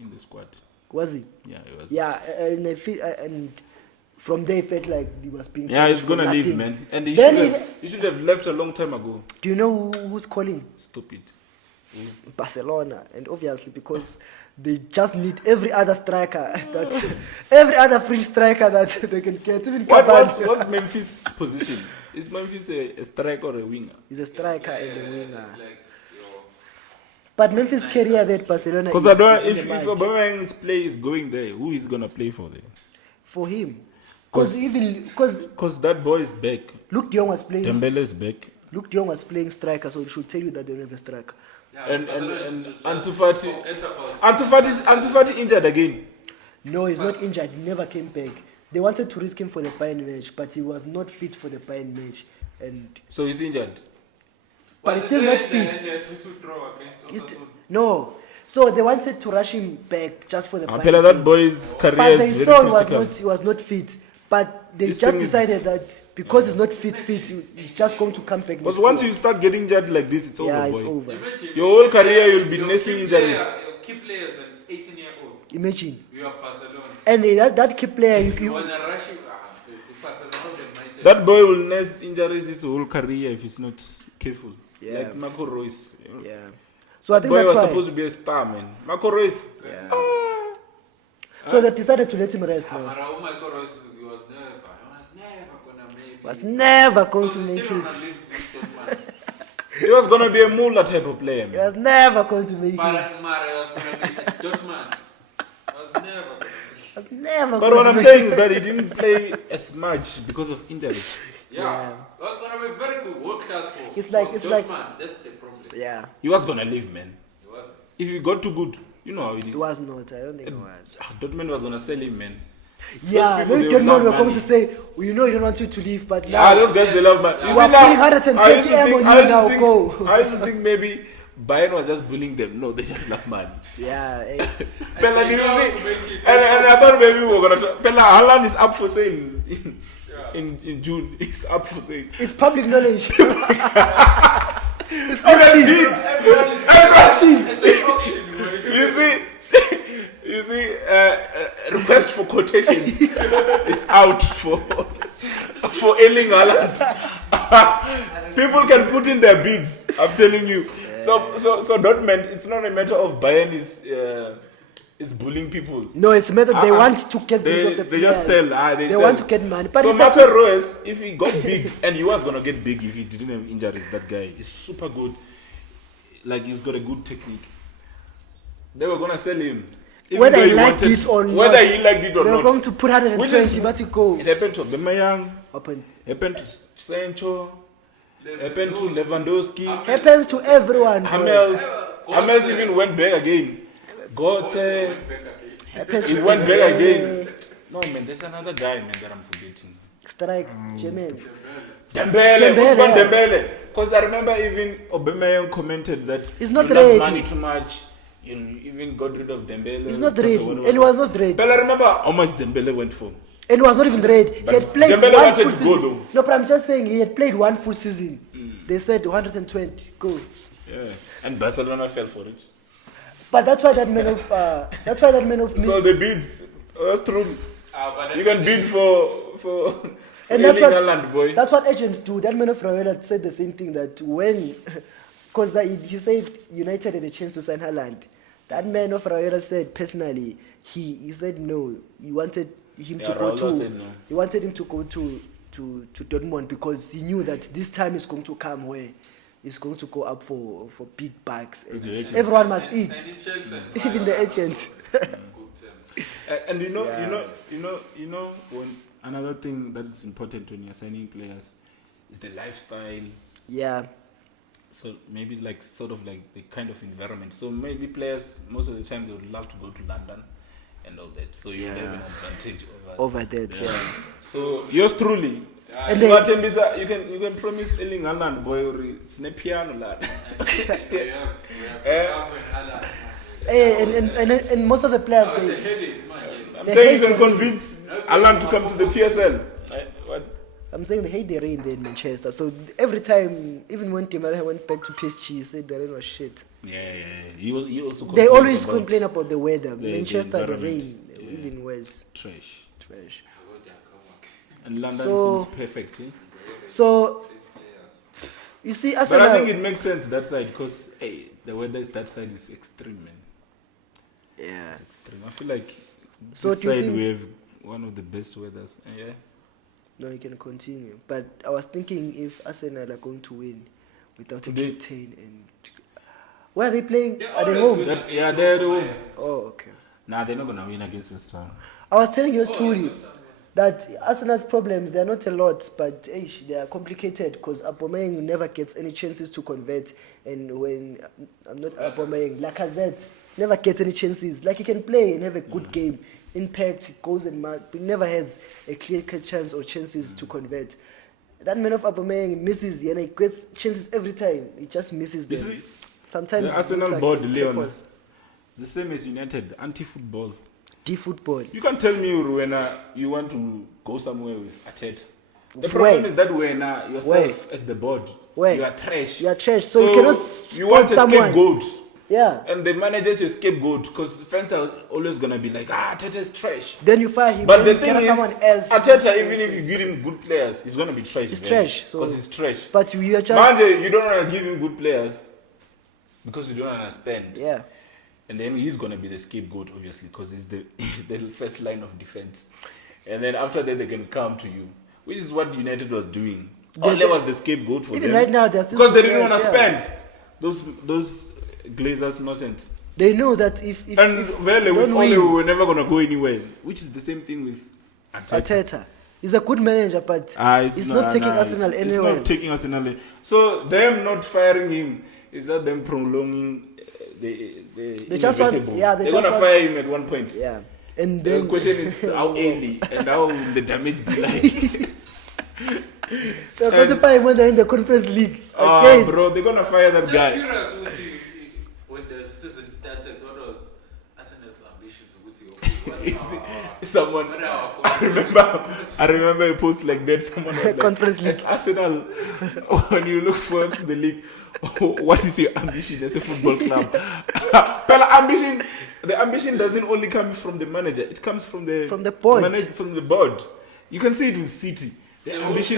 in the squad. Was he? Yeah, he was. Yeah, and I feel, and from there, he felt like he was being. Yeah, he's punished gonna for leave, nothing. man. And he Then should have left a long time ago. Do you know who's calling? Stupid. Barcelona, and obviously because they just need every other striker every other free striker that they can get. Even What's Cavani. Memphis' position? Is Memphis a striker or a winger? He's a striker and a winger. It's like, But Memphis' career there at Barcelona Because I don't. is in If the mind. Aubameyang's play is going there, who is gonna play for them? For him. 'Cause- Because that boy is back. Luke de Jong was playing. Dembele's back. Luke de Jong was playing striker, so it should tell you that they don't have a striker. And Ansu Ansu Fati injured again. No, he's not injured. He never came back. They wanted to risk him for the Bayern match, but he was not fit for the Bayern match. And So he's injured. but he's still not fit. He's no. So they wanted to rush him back just for the Bayern Apela, that game. boy's career But they is saw very critical. he was not fit. But they This just thing is- decided that because he's not fit, he's just going to come back. Because next once year. you start getting injured like this, it's yeah, over, it's boy. over. Your whole career, you'll be nursing injuries. Your key players an 18-year-old. Imagine. You are Barcelona. And that key player, You you wanna rush him? It's Barcelona. They might That boy will nurse injuries his whole career if he's not careful. Yeah. Like Marco Reus. yeah. So I That think boy that's was why. supposed to be a star, man. Marco Reus. Yeah. Ah. So they decided to let him rest now. But oh my God, he was never gonna make Was never going to Because make still it. wanna live with Dortmund. He was gonna be a Muller type of player, He man. was never going to make But it. that's Mara was gonna make it. Dortmund was never gonna make it. Was never But going what to I'm make saying it. is that he didn't play as much because of injuries. Yeah. It was gonna be very good, world class for It's like- for it's like- Dortmund. That's the problem. Yeah, He was gonna leave, man. It wasn't. If he got too good, you know how it it is. was not. I don't think it was. Dortmund was gonna sell him, man. Yeah, people, maybe they Dortmund love were going money. to say, well, you don't want you to leave, but Ah, now those guys, they love man. You You are see now, putting 120 M on you now, go. I used to think maybe Bayern was just bullying them. No, they just love man. yeah, eh, Pella, they did you know see? how to make it. And I thought maybe we were gonna try. Pella, Haaland is up for sale Yeah. in June. He's up for sale. it's public knowledge. It's even bid. Everyone is Auction. It's an auction. Boy. You see, request for quotations is out for Erling Haaland. People can put in their bids. I'm telling you. So Dortmund, it's not a matter of Bayern is is bullying people. No, it's a method. They want to get rid of the They players. just sell. They sell. want to get money. But so it's Marco Reus, if he got big, and he was gonna get big if he didn't have injuries, that guy is super good. Like he's got a good technique. They were gonna sell him. Even whether though he liked it or not. Whether he liked it or they not. were going to put 120, but he go. It happened to Aubameyang. Happened. Happened to Sancho. Happened to Lewandowski. Happens to everyone. bro. Hamels even went back again. Gote. Happens He to went back everyone. again. No man, there's another guy man that I'm forgetting. Strike, German. Dembele. Dembele. Usman Dembele. Because I remember even Aubameyang commented that He's not you love ready. money too much. You even got rid of Dembele. He's not because ready. of And whatever. he was not ready. But I remember how much Dembele went for. And he was not even ready. He But had played Dembele one wanted full to season. go, though. No, but I'm just saying he had played one full season. They said 120, go. Yeah. And Barcelona fell for it. But that's why that man of So the bids, that's true. But You can bid for And that's Erling what, Haaland, boy. that's what agents do. That man of Raiola said the same thing, that when, because he said United had a chance to sign Haaland. That man of Raiola said personally, he said no. He wanted him to go Raiola to. said no. He wanted him to go to Dortmund because he knew that this time is going to come where he's going to go up for big bucks. And Exactly. everyone must eat, even the agent. And you know, when another thing that is important when you're signing players is the lifestyle. Yeah. So maybe like sort of like the kind of environment. So maybe players most of the time they would love to go to London and all that. So you have an advantage Over that, yeah. So yours truly. And You then- can promise Erling Haaland boy or piano lad. And most of the players, It's a they, headache, imagine. I'm They saying you hate can the convince Haaland to come to the PSL. What? I'm saying they hate the rain there in Manchester. So every time, even when Tim Haaland went back to PSG, he said the rain was shit. Yeah. He also They complained always about complain about the weather. the Manchester, the rain, environment. even worse. trash. Trash. And London So- seems perfect. Eh? So, you see, But Arsenal. I think it makes sense that side because the weather is that side is extreme, man. Yeah. It's extreme. I feel like So this do you side think- we have one of the best weathers. Yeah. No, you can continue. But I was thinking if Arsenal are going to win without a Today- captain and. Where are they playing? They're Are they always home? good. They're at home. Oh, okay. Nah, they're not gonna win against West Ham. I was telling you truly that Arsenal's problems, they are not a lot, but they are complicated because Aubameyang never gets any chances to convert. And when, I'm not Aubameyang, Lacazette never gets any chances. Like he can play and have a good game, impact, goals and mark, but he never has a clear-cut chance or chances to convert. That man of Aubameyang misses, and he gets chances every time. He just misses them. see, Sometimes the it looks Arsenal like board, some Leon, purpose. the same as United, anti-football. D-football. You can't tell me when you want to go somewhere with Arteta. The Where? problem is that when yourself Where? as the board, Where? you are trash. You are trash, so you cannot you want a spot someone. scapegoat. Yeah. And the manager's your scapegoat because fans are always gonna be like, Arteta is trash. Then you fire him. But then the you thing get is, someone else. Arteta, even if you give him good players, he's gonna be trash. He's trash, so- because he's trash. But we are just. Monday, you don't wanna give him good players because you don't understand. Yeah. And then he's gonna be the scapegoat, obviously, because he's the the first line of defense. And then after that, they can come to you, which is what United was doing. Ole was the scapegoat for Even them. right now, they're still. Because they didn't want to yeah. spend those Glazers nonsense. They know that if And Vele you with don't Ole, we win, were never gonna go anywhere. Which is the same thing with Arteta. Arteta, he's a good manager, but he's not taking Arsenal it's anywhere. not taking Arsenal. So them not firing him is that them prolonging the They just want- inevitable. yeah, they They're just gonna want- fire him at one point. Yeah. And The then question is how early and how will the damage be like? they're going to fire him when they're in the Conference League. Oh, Again. bro, they're gonna fire that Just guy. curious, Uti, when the season started, what was Arsenal's ambitions? You see, someone, What I remember a post like that. Someone was like, Conference League. as Arsenal, when you look for the league, what is your ambition as a football club? But the ambition doesn't only come from the manager. It comes from the board. From the board. You can see it with City. Their ambition,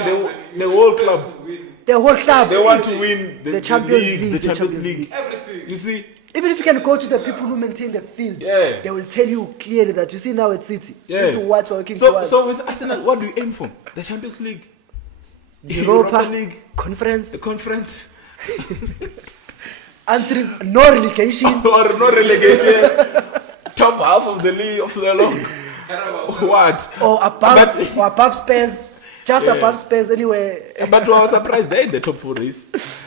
the whole club. The whole club. They want to win the Champions League. The Champions League. Everything. You see? Even if you can go to the people who maintain the fields, they will tell you clearly that you see now at City. This is what we're working towards. So with Arsenal, what do you aim for? The Champions League, the Europa League, Conference, the conference, until no relegation or no relegation, top half of the league of the long. What? Or above Spurs, just above Spurs anyway. But we are surprised they're in the top 4 race.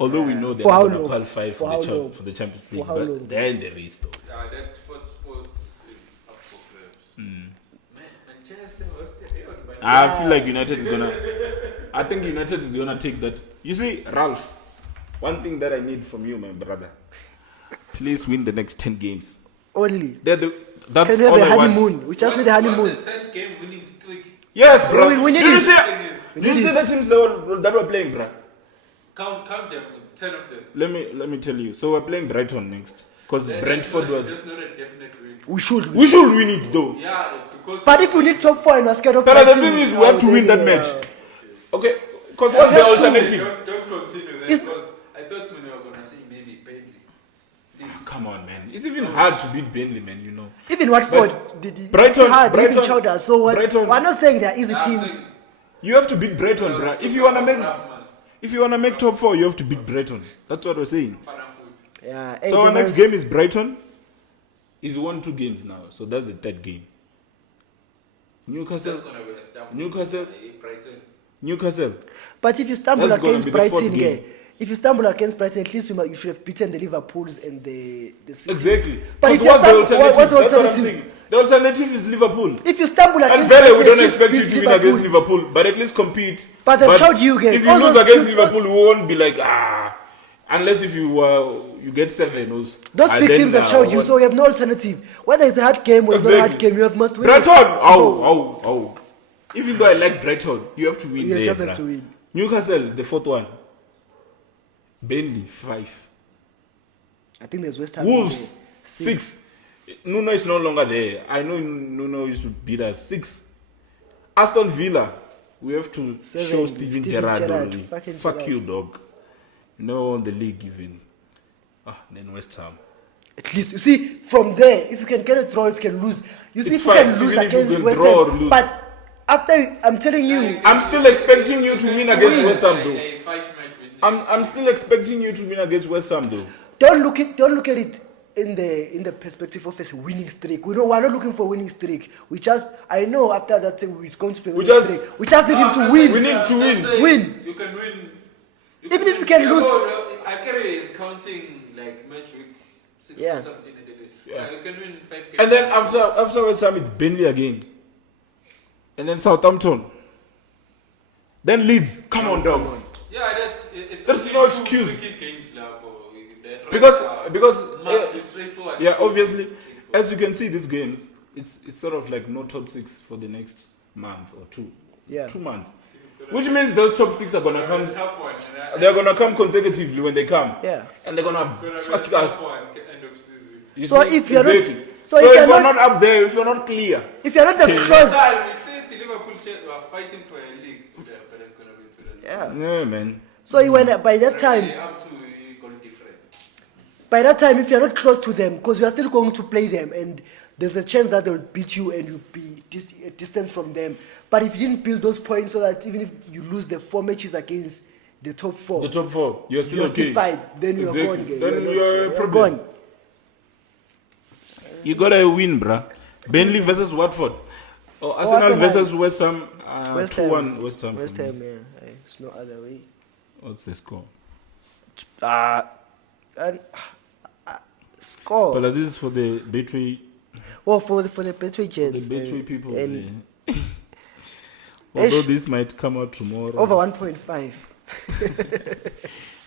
Although we know they're not going to qualify for the Champions League, but they're in the race though. Yeah, that fourth spot is up for grabs. Manchester was the I feel like United is gonna. I think United is gonna take that. You see, Ralph, one thing that I need from you, my brother, please win the next 10 games. Only. That's Can we have all a I want. honeymoon? We just need a honeymoon. What's a 10-game winning streak? Yes, bro. We need Did you it. see? Did you see the teams that were playing, bro? Count them, 10 of them. Let me tell you. So we're playing Brighton next, because Brentford was. That's not a definite win. We should. We should win it though. Yeah, because. But if we need top 4 and we're scared of But the Brighton, thing is, we have to win that match. Okay, because Yeah, what's the have to. alternative? Don't continue that It's- because I thought when you were gonna say maybe Burnley. Come on, man. It's even hard to beat Burnley, man. You know. Even Watford, Brighton- it's hard. Even Brighton- Chowder. So what? Brighton- We're not saying they're easy I'm teams. saying- You have to beat Brighton, bro. If you wanna make top 4, you have to beat Brighton. That's what we're saying. Yeah. So our next game is Brighton. He's won 2 games now, so that's the 3rd game. Newcastle. That's gonna be a stamp. Newcastle. Brighton. Newcastle. But if you stumble That's gonna against be the 4th Brighton, game. if you stumble against Brighton, at least you should have beaten the Liverpools and the Cities. Exactly. But if Because you what's the That's what I'm alternative? saying. The alternative is Liverpool. If you stumble And against Vele, Brighton, we don't at least expect you beat to win against Liverpool, but at least compete. But they've showed you again. If you All lose those against few- Liverpool, we won't be like, unless if you get 7 Those and big then, teams have showed you, what- so you have no alternative. Whether it's a hard game or it's not a hard game, you have must win. Brighton, it. oh. Even though I like Brighton, you have to win. You there, just have bruh. to win. Newcastle, the 4th one. Burnley, 5. I think there's West Ham. Wolves, there. 6. Nuno is no longer there. I know Nuno used to beat us. 6. Aston Villa, we have to 7. show Steven Gerrard Gerrard. only. Fucking Fuck Gerrard. you, dog. You know the league even. Then West Ham. At least you see from there, if you can get a draw, if you can lose, you see It's if you can fine, lose even if you against can West draw or Ham. lose. But after I'm telling you, I'm still expecting you to win against West Ham, though. A 5-match win. I'm still expecting you to win against West Ham, though. don't look at it in the perspective of a winning streak. We're not looking for a winning streak. I know after that it's going to be a winning streak. We just need him to win. We need to win. Win. You can win. Even if you can lose. Akere is counting like match week 16 Yeah. something. Yeah. You can win 5 games. And then after West Ham, it's Burnley again. And then Southampton. Then Leeds. Come on, dog. Yeah, it's That's only no 2 excuse. freaking games now. Because must be straightforward. yeah, obviously, as you can see, these games, it's sort of like no top 6 for the next month or 2. Yeah. 2 months. Which means those top 6 are gonna come. Tough one. They're gonna come consecutively when they come. Yeah. And they're gonna It's gonna be a fuck us. tough one end of season. You So see? if you're not- Exactly. so So if if you're you're not- not up there, if you're not clear, If you're not as close, We said Liverpool are fighting for a league today, but it's gonna be to the league. yeah. yeah, man. So by that time, Really up to goal difference. by that time, if you're not close to them, because we are still going to play them, and there's a chance that they'll beat you and you'll be a distance from them. But if you didn't build those points so that even if you lose the 4 matches against the top 4, The top 4, you're still you're okay. still fine. Then you're Exactly. gone again. Then You're you're a not, problem. gone. You gotta win, bruh. Burnley versus Watford. Arsenal Arsenal. versus West Ham. West 2-1 Ham. West Ham. West for me. Ham, yeah. It's no other way. What's the score? Score. But this is for the Betway. Well, for the Betway The Jets. Betway people. and Although Ish. this might come out tomorrow. over 1.5.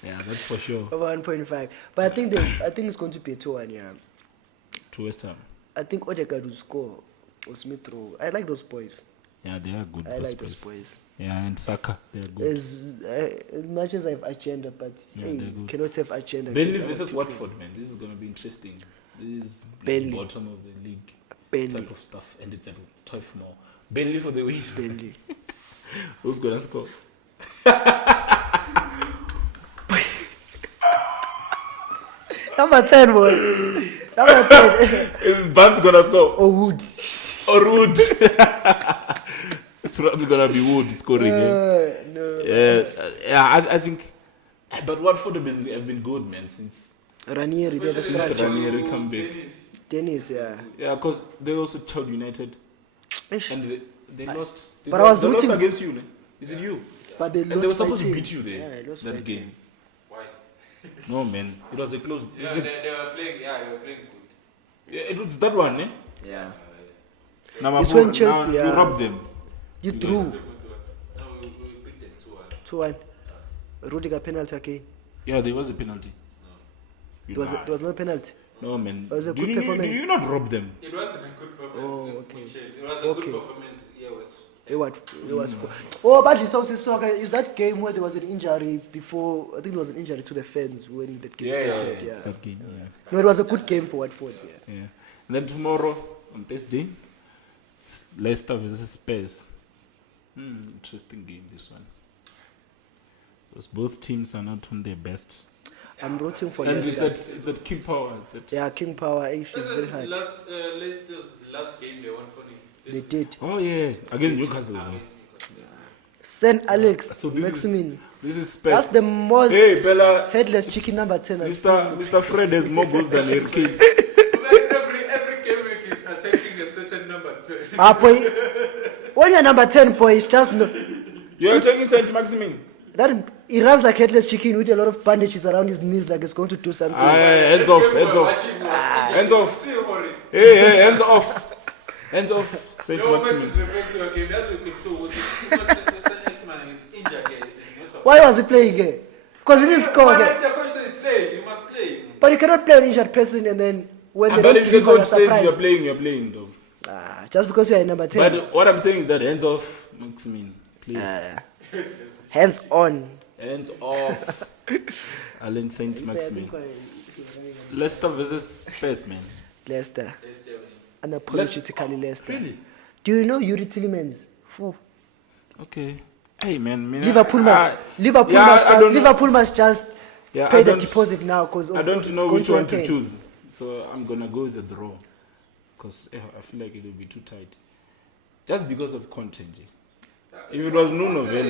Yeah, that's for sure. Over 1.5. But I think it's going to be a 2-1, yeah. To West Ham. I think Odegaard will score. Or Smith Rowe. I like those boys. Yeah, they are good. I like those boys. Yeah, and Saka, they are good. As much as I have agenda, but Yeah, hey, they're good. cannot have agenda. Burnley against our versus people. Watford, man. This is gonna be interesting. This is Burnley. the bottom of the league Burnley. type of stuff, and it's a tough more. Burnley for the win. Burnley. Who's gonna score? Number 10, boy. Number 10. Is Buns gonna score? Or Wood. Or Wood? It's probably gonna be Wood scoring. No. Yeah, I think. But Watford have been good, man, since Ranieri, they're the Especially scratch. Ranieri come back. Dennis, yeah. Yeah, because they also told United. Ish. And they lost. But I was they rooting- lost against you, ne? Is it you? But they And lost they were supposed to fighting. beat you there. Yeah, they lost that fighting. game. Why? No, man. It was a close. Yeah, is it- they were playing. Yeah, they were playing good. yeah, it was that one, eh? Yeah. Now, It's when Chelsea, you yeah. robbed them. You drew So good what? No, we beat them 2-1. 2-1. Rudiger penalty again. Yeah, there was a penalty. There was no penalty. No, man. It was a Did good you- performance. Did you not rob them? It wasn't a good performance. Oh, okay. It was a Okay. good performance. Yeah, it was. It was four. Oh, but the South Soccer is that game where there was an injury before. I think there was an injury to the fans when that game started. It's that game. Yeah. No, it was a good game for Watford. Yeah. Yeah. And then tomorrow, on Thursday, it's Leicester versus Spurs. Interesting game, this one. Because both teams are not on their best. I'm rooting for And Leicester. it's at King Power. Yeah, King Power is very hard. Leicester's last game they won funny. They did. Oh, yeah. Against Newcastle. St. Alex, So Maximin. This is Spurs. That's the most Hey, Bella. headless chicken number 10 I've seen. Mr. Fred has more goals than Harry Kane. Every game week is attacking a certain number. Boy, when you're number 10, boy, it's just no, You're taking Saint Maximin. that he runs like headless chicken with a lot of bandages around his knees, like he's going to do something. Hands off. Hands off. Hey, hands off. Hands off. Saint No, Messi is Maximin. referring to a game. That's what we can see. The next man is injured. Why was he playing again? Because he didn't score But again. if the coach says play, you must play. But you cannot play an injured person and then when they But don't if the dribble, you're coach says you're surprised. playing, though. Just because you're number 10. But what I'm saying is that hands off, Maximin, please. Hands on. Hands off. Alan Saint Maximin. Leicester versus Spurs, man. Leicester. Let's stay on it. Unapologetically Leicester. Really? Do you know Yuri Tillemans? Phew. Okay. Hey, man. Liverpool must just Yeah, pay I the don't- deposit now because I don't know which one to choose. So I'm going to go with the draw. Because I feel like it will be too tight. Just because of content. If it was Nuno Vele,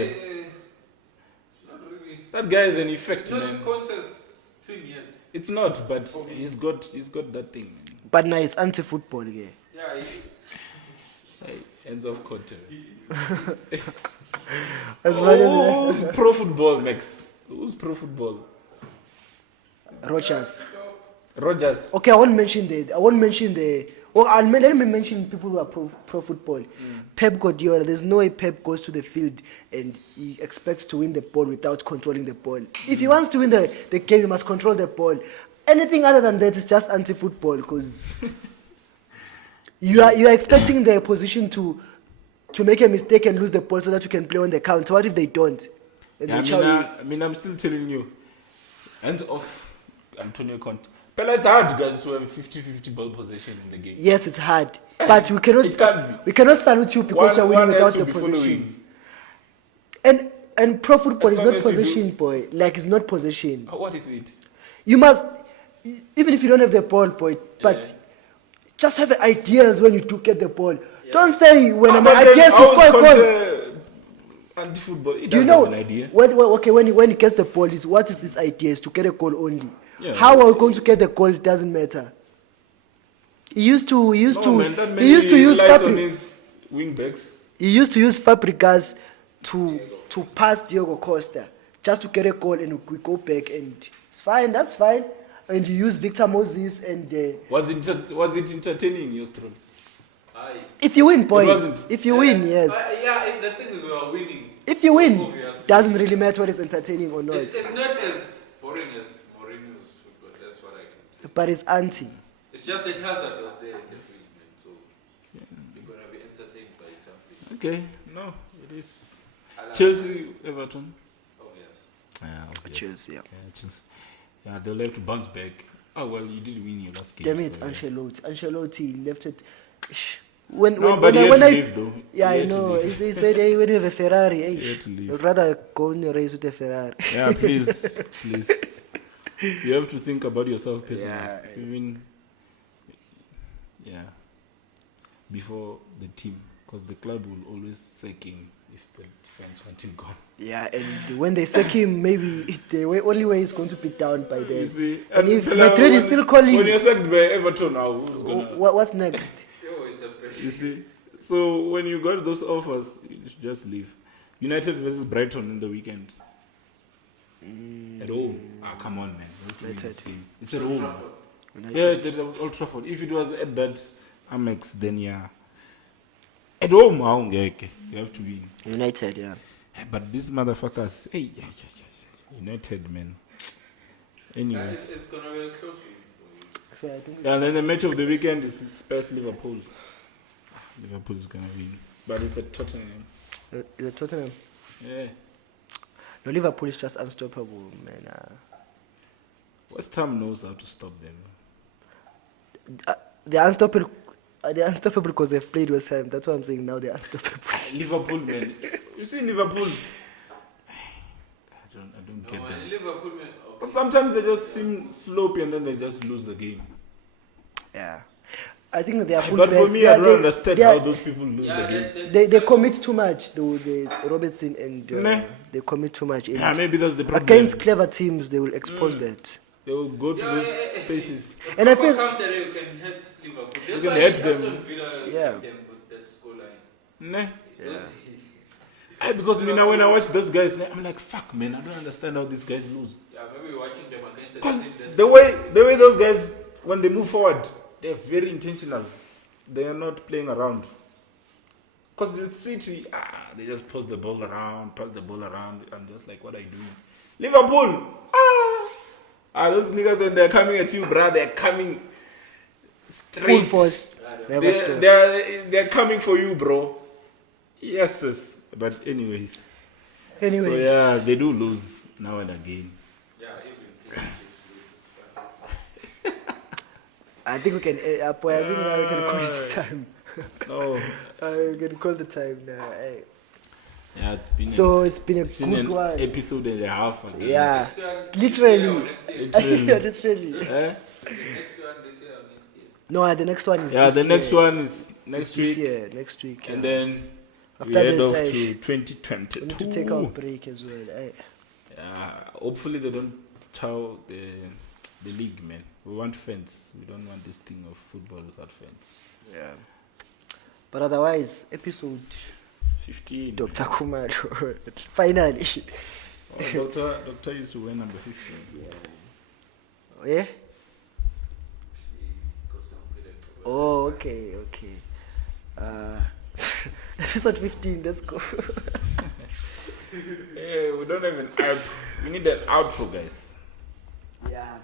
It's not really. that guy is an effect, It's not man. Conte's team yet. It's not, but he's got that thing, man. But now it's anti-football. Yeah. Yeah, he is. Hey, ends of content. As much Who's pro football, Max? Who's pro football? as Rogers. Rogers. Okay, I won't mention the. Well, let me mention people who are pro football. Pep Guardiola. There's no way Pep goes to the field and he expects to win the ball without controlling the ball. If he wants to win the game, he must control the ball. Anything other than that is just anti-football because you are expecting the opposition to make a mistake and lose the ball so that you can play on the counter. What if they don't? And they chow you. I'm still telling you. Hands off Antonio Conte. But it's hard, guys, to have 50-50 ball possession in the game. Yes, it's hard, but we cannot salute you because you're winning without the possession. And pro football As is long not as you possession, boy. Like it's not possession. What is it? You must, even if you don't have the ball, boy, but just have ideas when you do get the ball. Don't say when I'm ideas to score a goal. Anti-football. It Do you doesn't know have an idea. when he gets the ball is what is his idea is to get a goal only. Yeah. How are we going to get the goal? It doesn't matter. He used to use relies on Fabregas. his wing backs. He used to use Fabregas to pass Diego Costa just to get a goal and we go back and it's fine. That's fine. And you use Victor Moses and Was it entertaining, Yostrom? Aye. if you win, boy. It wasn't. If you win, yes. Yeah, the thing is we are winning. If you win, Obvious. doesn't really matter whether it's entertaining or not. It's not as boring as Mourinho's football. That's what I can say. But it's anti. It's just that Hazard was there in the field, man. So we're gonna be entertained by something. Okay, no, it is. I like Chelsea, Everton. Oh yes. Yeah, obvious. Chelsea, yeah. Chelsea. Yeah, they'll have to bounce back. Oh, well, you did win your last game. Damn it, so, yeah. Ancelotti. Ancelotti left it. when No, when, but when, he I, had when to I leave, though. yeah, He I had to know. leave. He said, hey, when you have a Ferrari, hey, He had to leave. you'd rather go on a race with a Ferrari. Yeah, please. You have to think about yourself personally. Yeah. Even, before the team. Because the club will always sack him if the defense want him gone. Yeah, and when they sack him, maybe only way he's going to be down by then. You see? And if Pella, Madrid is still calling, when you're sacked by Everton now, who's going to... what's next? Yo, it's a pressure. You see? So when you got those offers, you should just leave. United versus Brighton in the weekend. At home. Come on, man. United. It's at home. United. Yeah, it's at Old Trafford. If it was at that Amex, then yeah. At home, you have to win. United, yeah. But these motherfuckers, hey, United, man. Anyways. It's going to be a close win for you. So I think And then the match of the weekend is Spurs Liverpool. Liverpool is gonna win, but it's at Tottenham. the Tottenham. Yeah. No, Liverpool is just unstoppable, man. West Ham knows how to stop them. They're unstoppable. They're unstoppable because they've played West Ham. That's what I'm saying. Now they're unstoppable. Liverpool, man. You see Liverpool. I don't get them. Liverpool, man. But sometimes they just seem sloppy and then they just lose the game. Yeah. I think they are full But for back. me, I don't understand how those people lose Yeah, the game. They commit too much. The Robertson and Nah. they commit too much. And Yeah, maybe that's the problem. against clever teams, they will expose that. They will go to those spaces. And I feel counter you can hurt Liverpool. That's can why hurt them. Aston Villa Yeah. hit them with that scoreline. Nah. Yeah. Because when I watch those guys, I'm like, fuck, man, I don't understand how these guys lose. Yeah, maybe you're watching them against the Because team that's the way those guys, when they move forward, they're very intentional. They are not playing around. Because with City, they just pass the ball around. I'm just like, what are you doing? Liverpool, those niggas, when they're coming at you, bruh, they're coming straight. full force. Never stop. They're coming for you, bro. Yes. But anyways. So yeah, they do lose now and again. yeah, even Chiefs loses. I think we can. I think now we can call it time. No. We can call the time now. Hey. Yeah, it's been It's been a an good one. episode and a half again. Yeah, Next year or literally. next year? Yeah, literally. Eh? Next one this year or next year? No, the next one is. Yeah, this the next year. one is next It's this week. year, next week. And yeah. then After we head that, off I to we 2022. need to take our break as well. Eh? Yeah, hopefully they don't chow the league, man. We want fans. We don't want this thing of football without fans. Yeah. But otherwise, episode 15. Dr. Kumar. Finally. Oh, Doctor used to wear number 15. Yeah? Because I'm good at Oh, okay. Episode 15, let's go. Hey, we don't have an outro. We need an outro, guys. Yeah.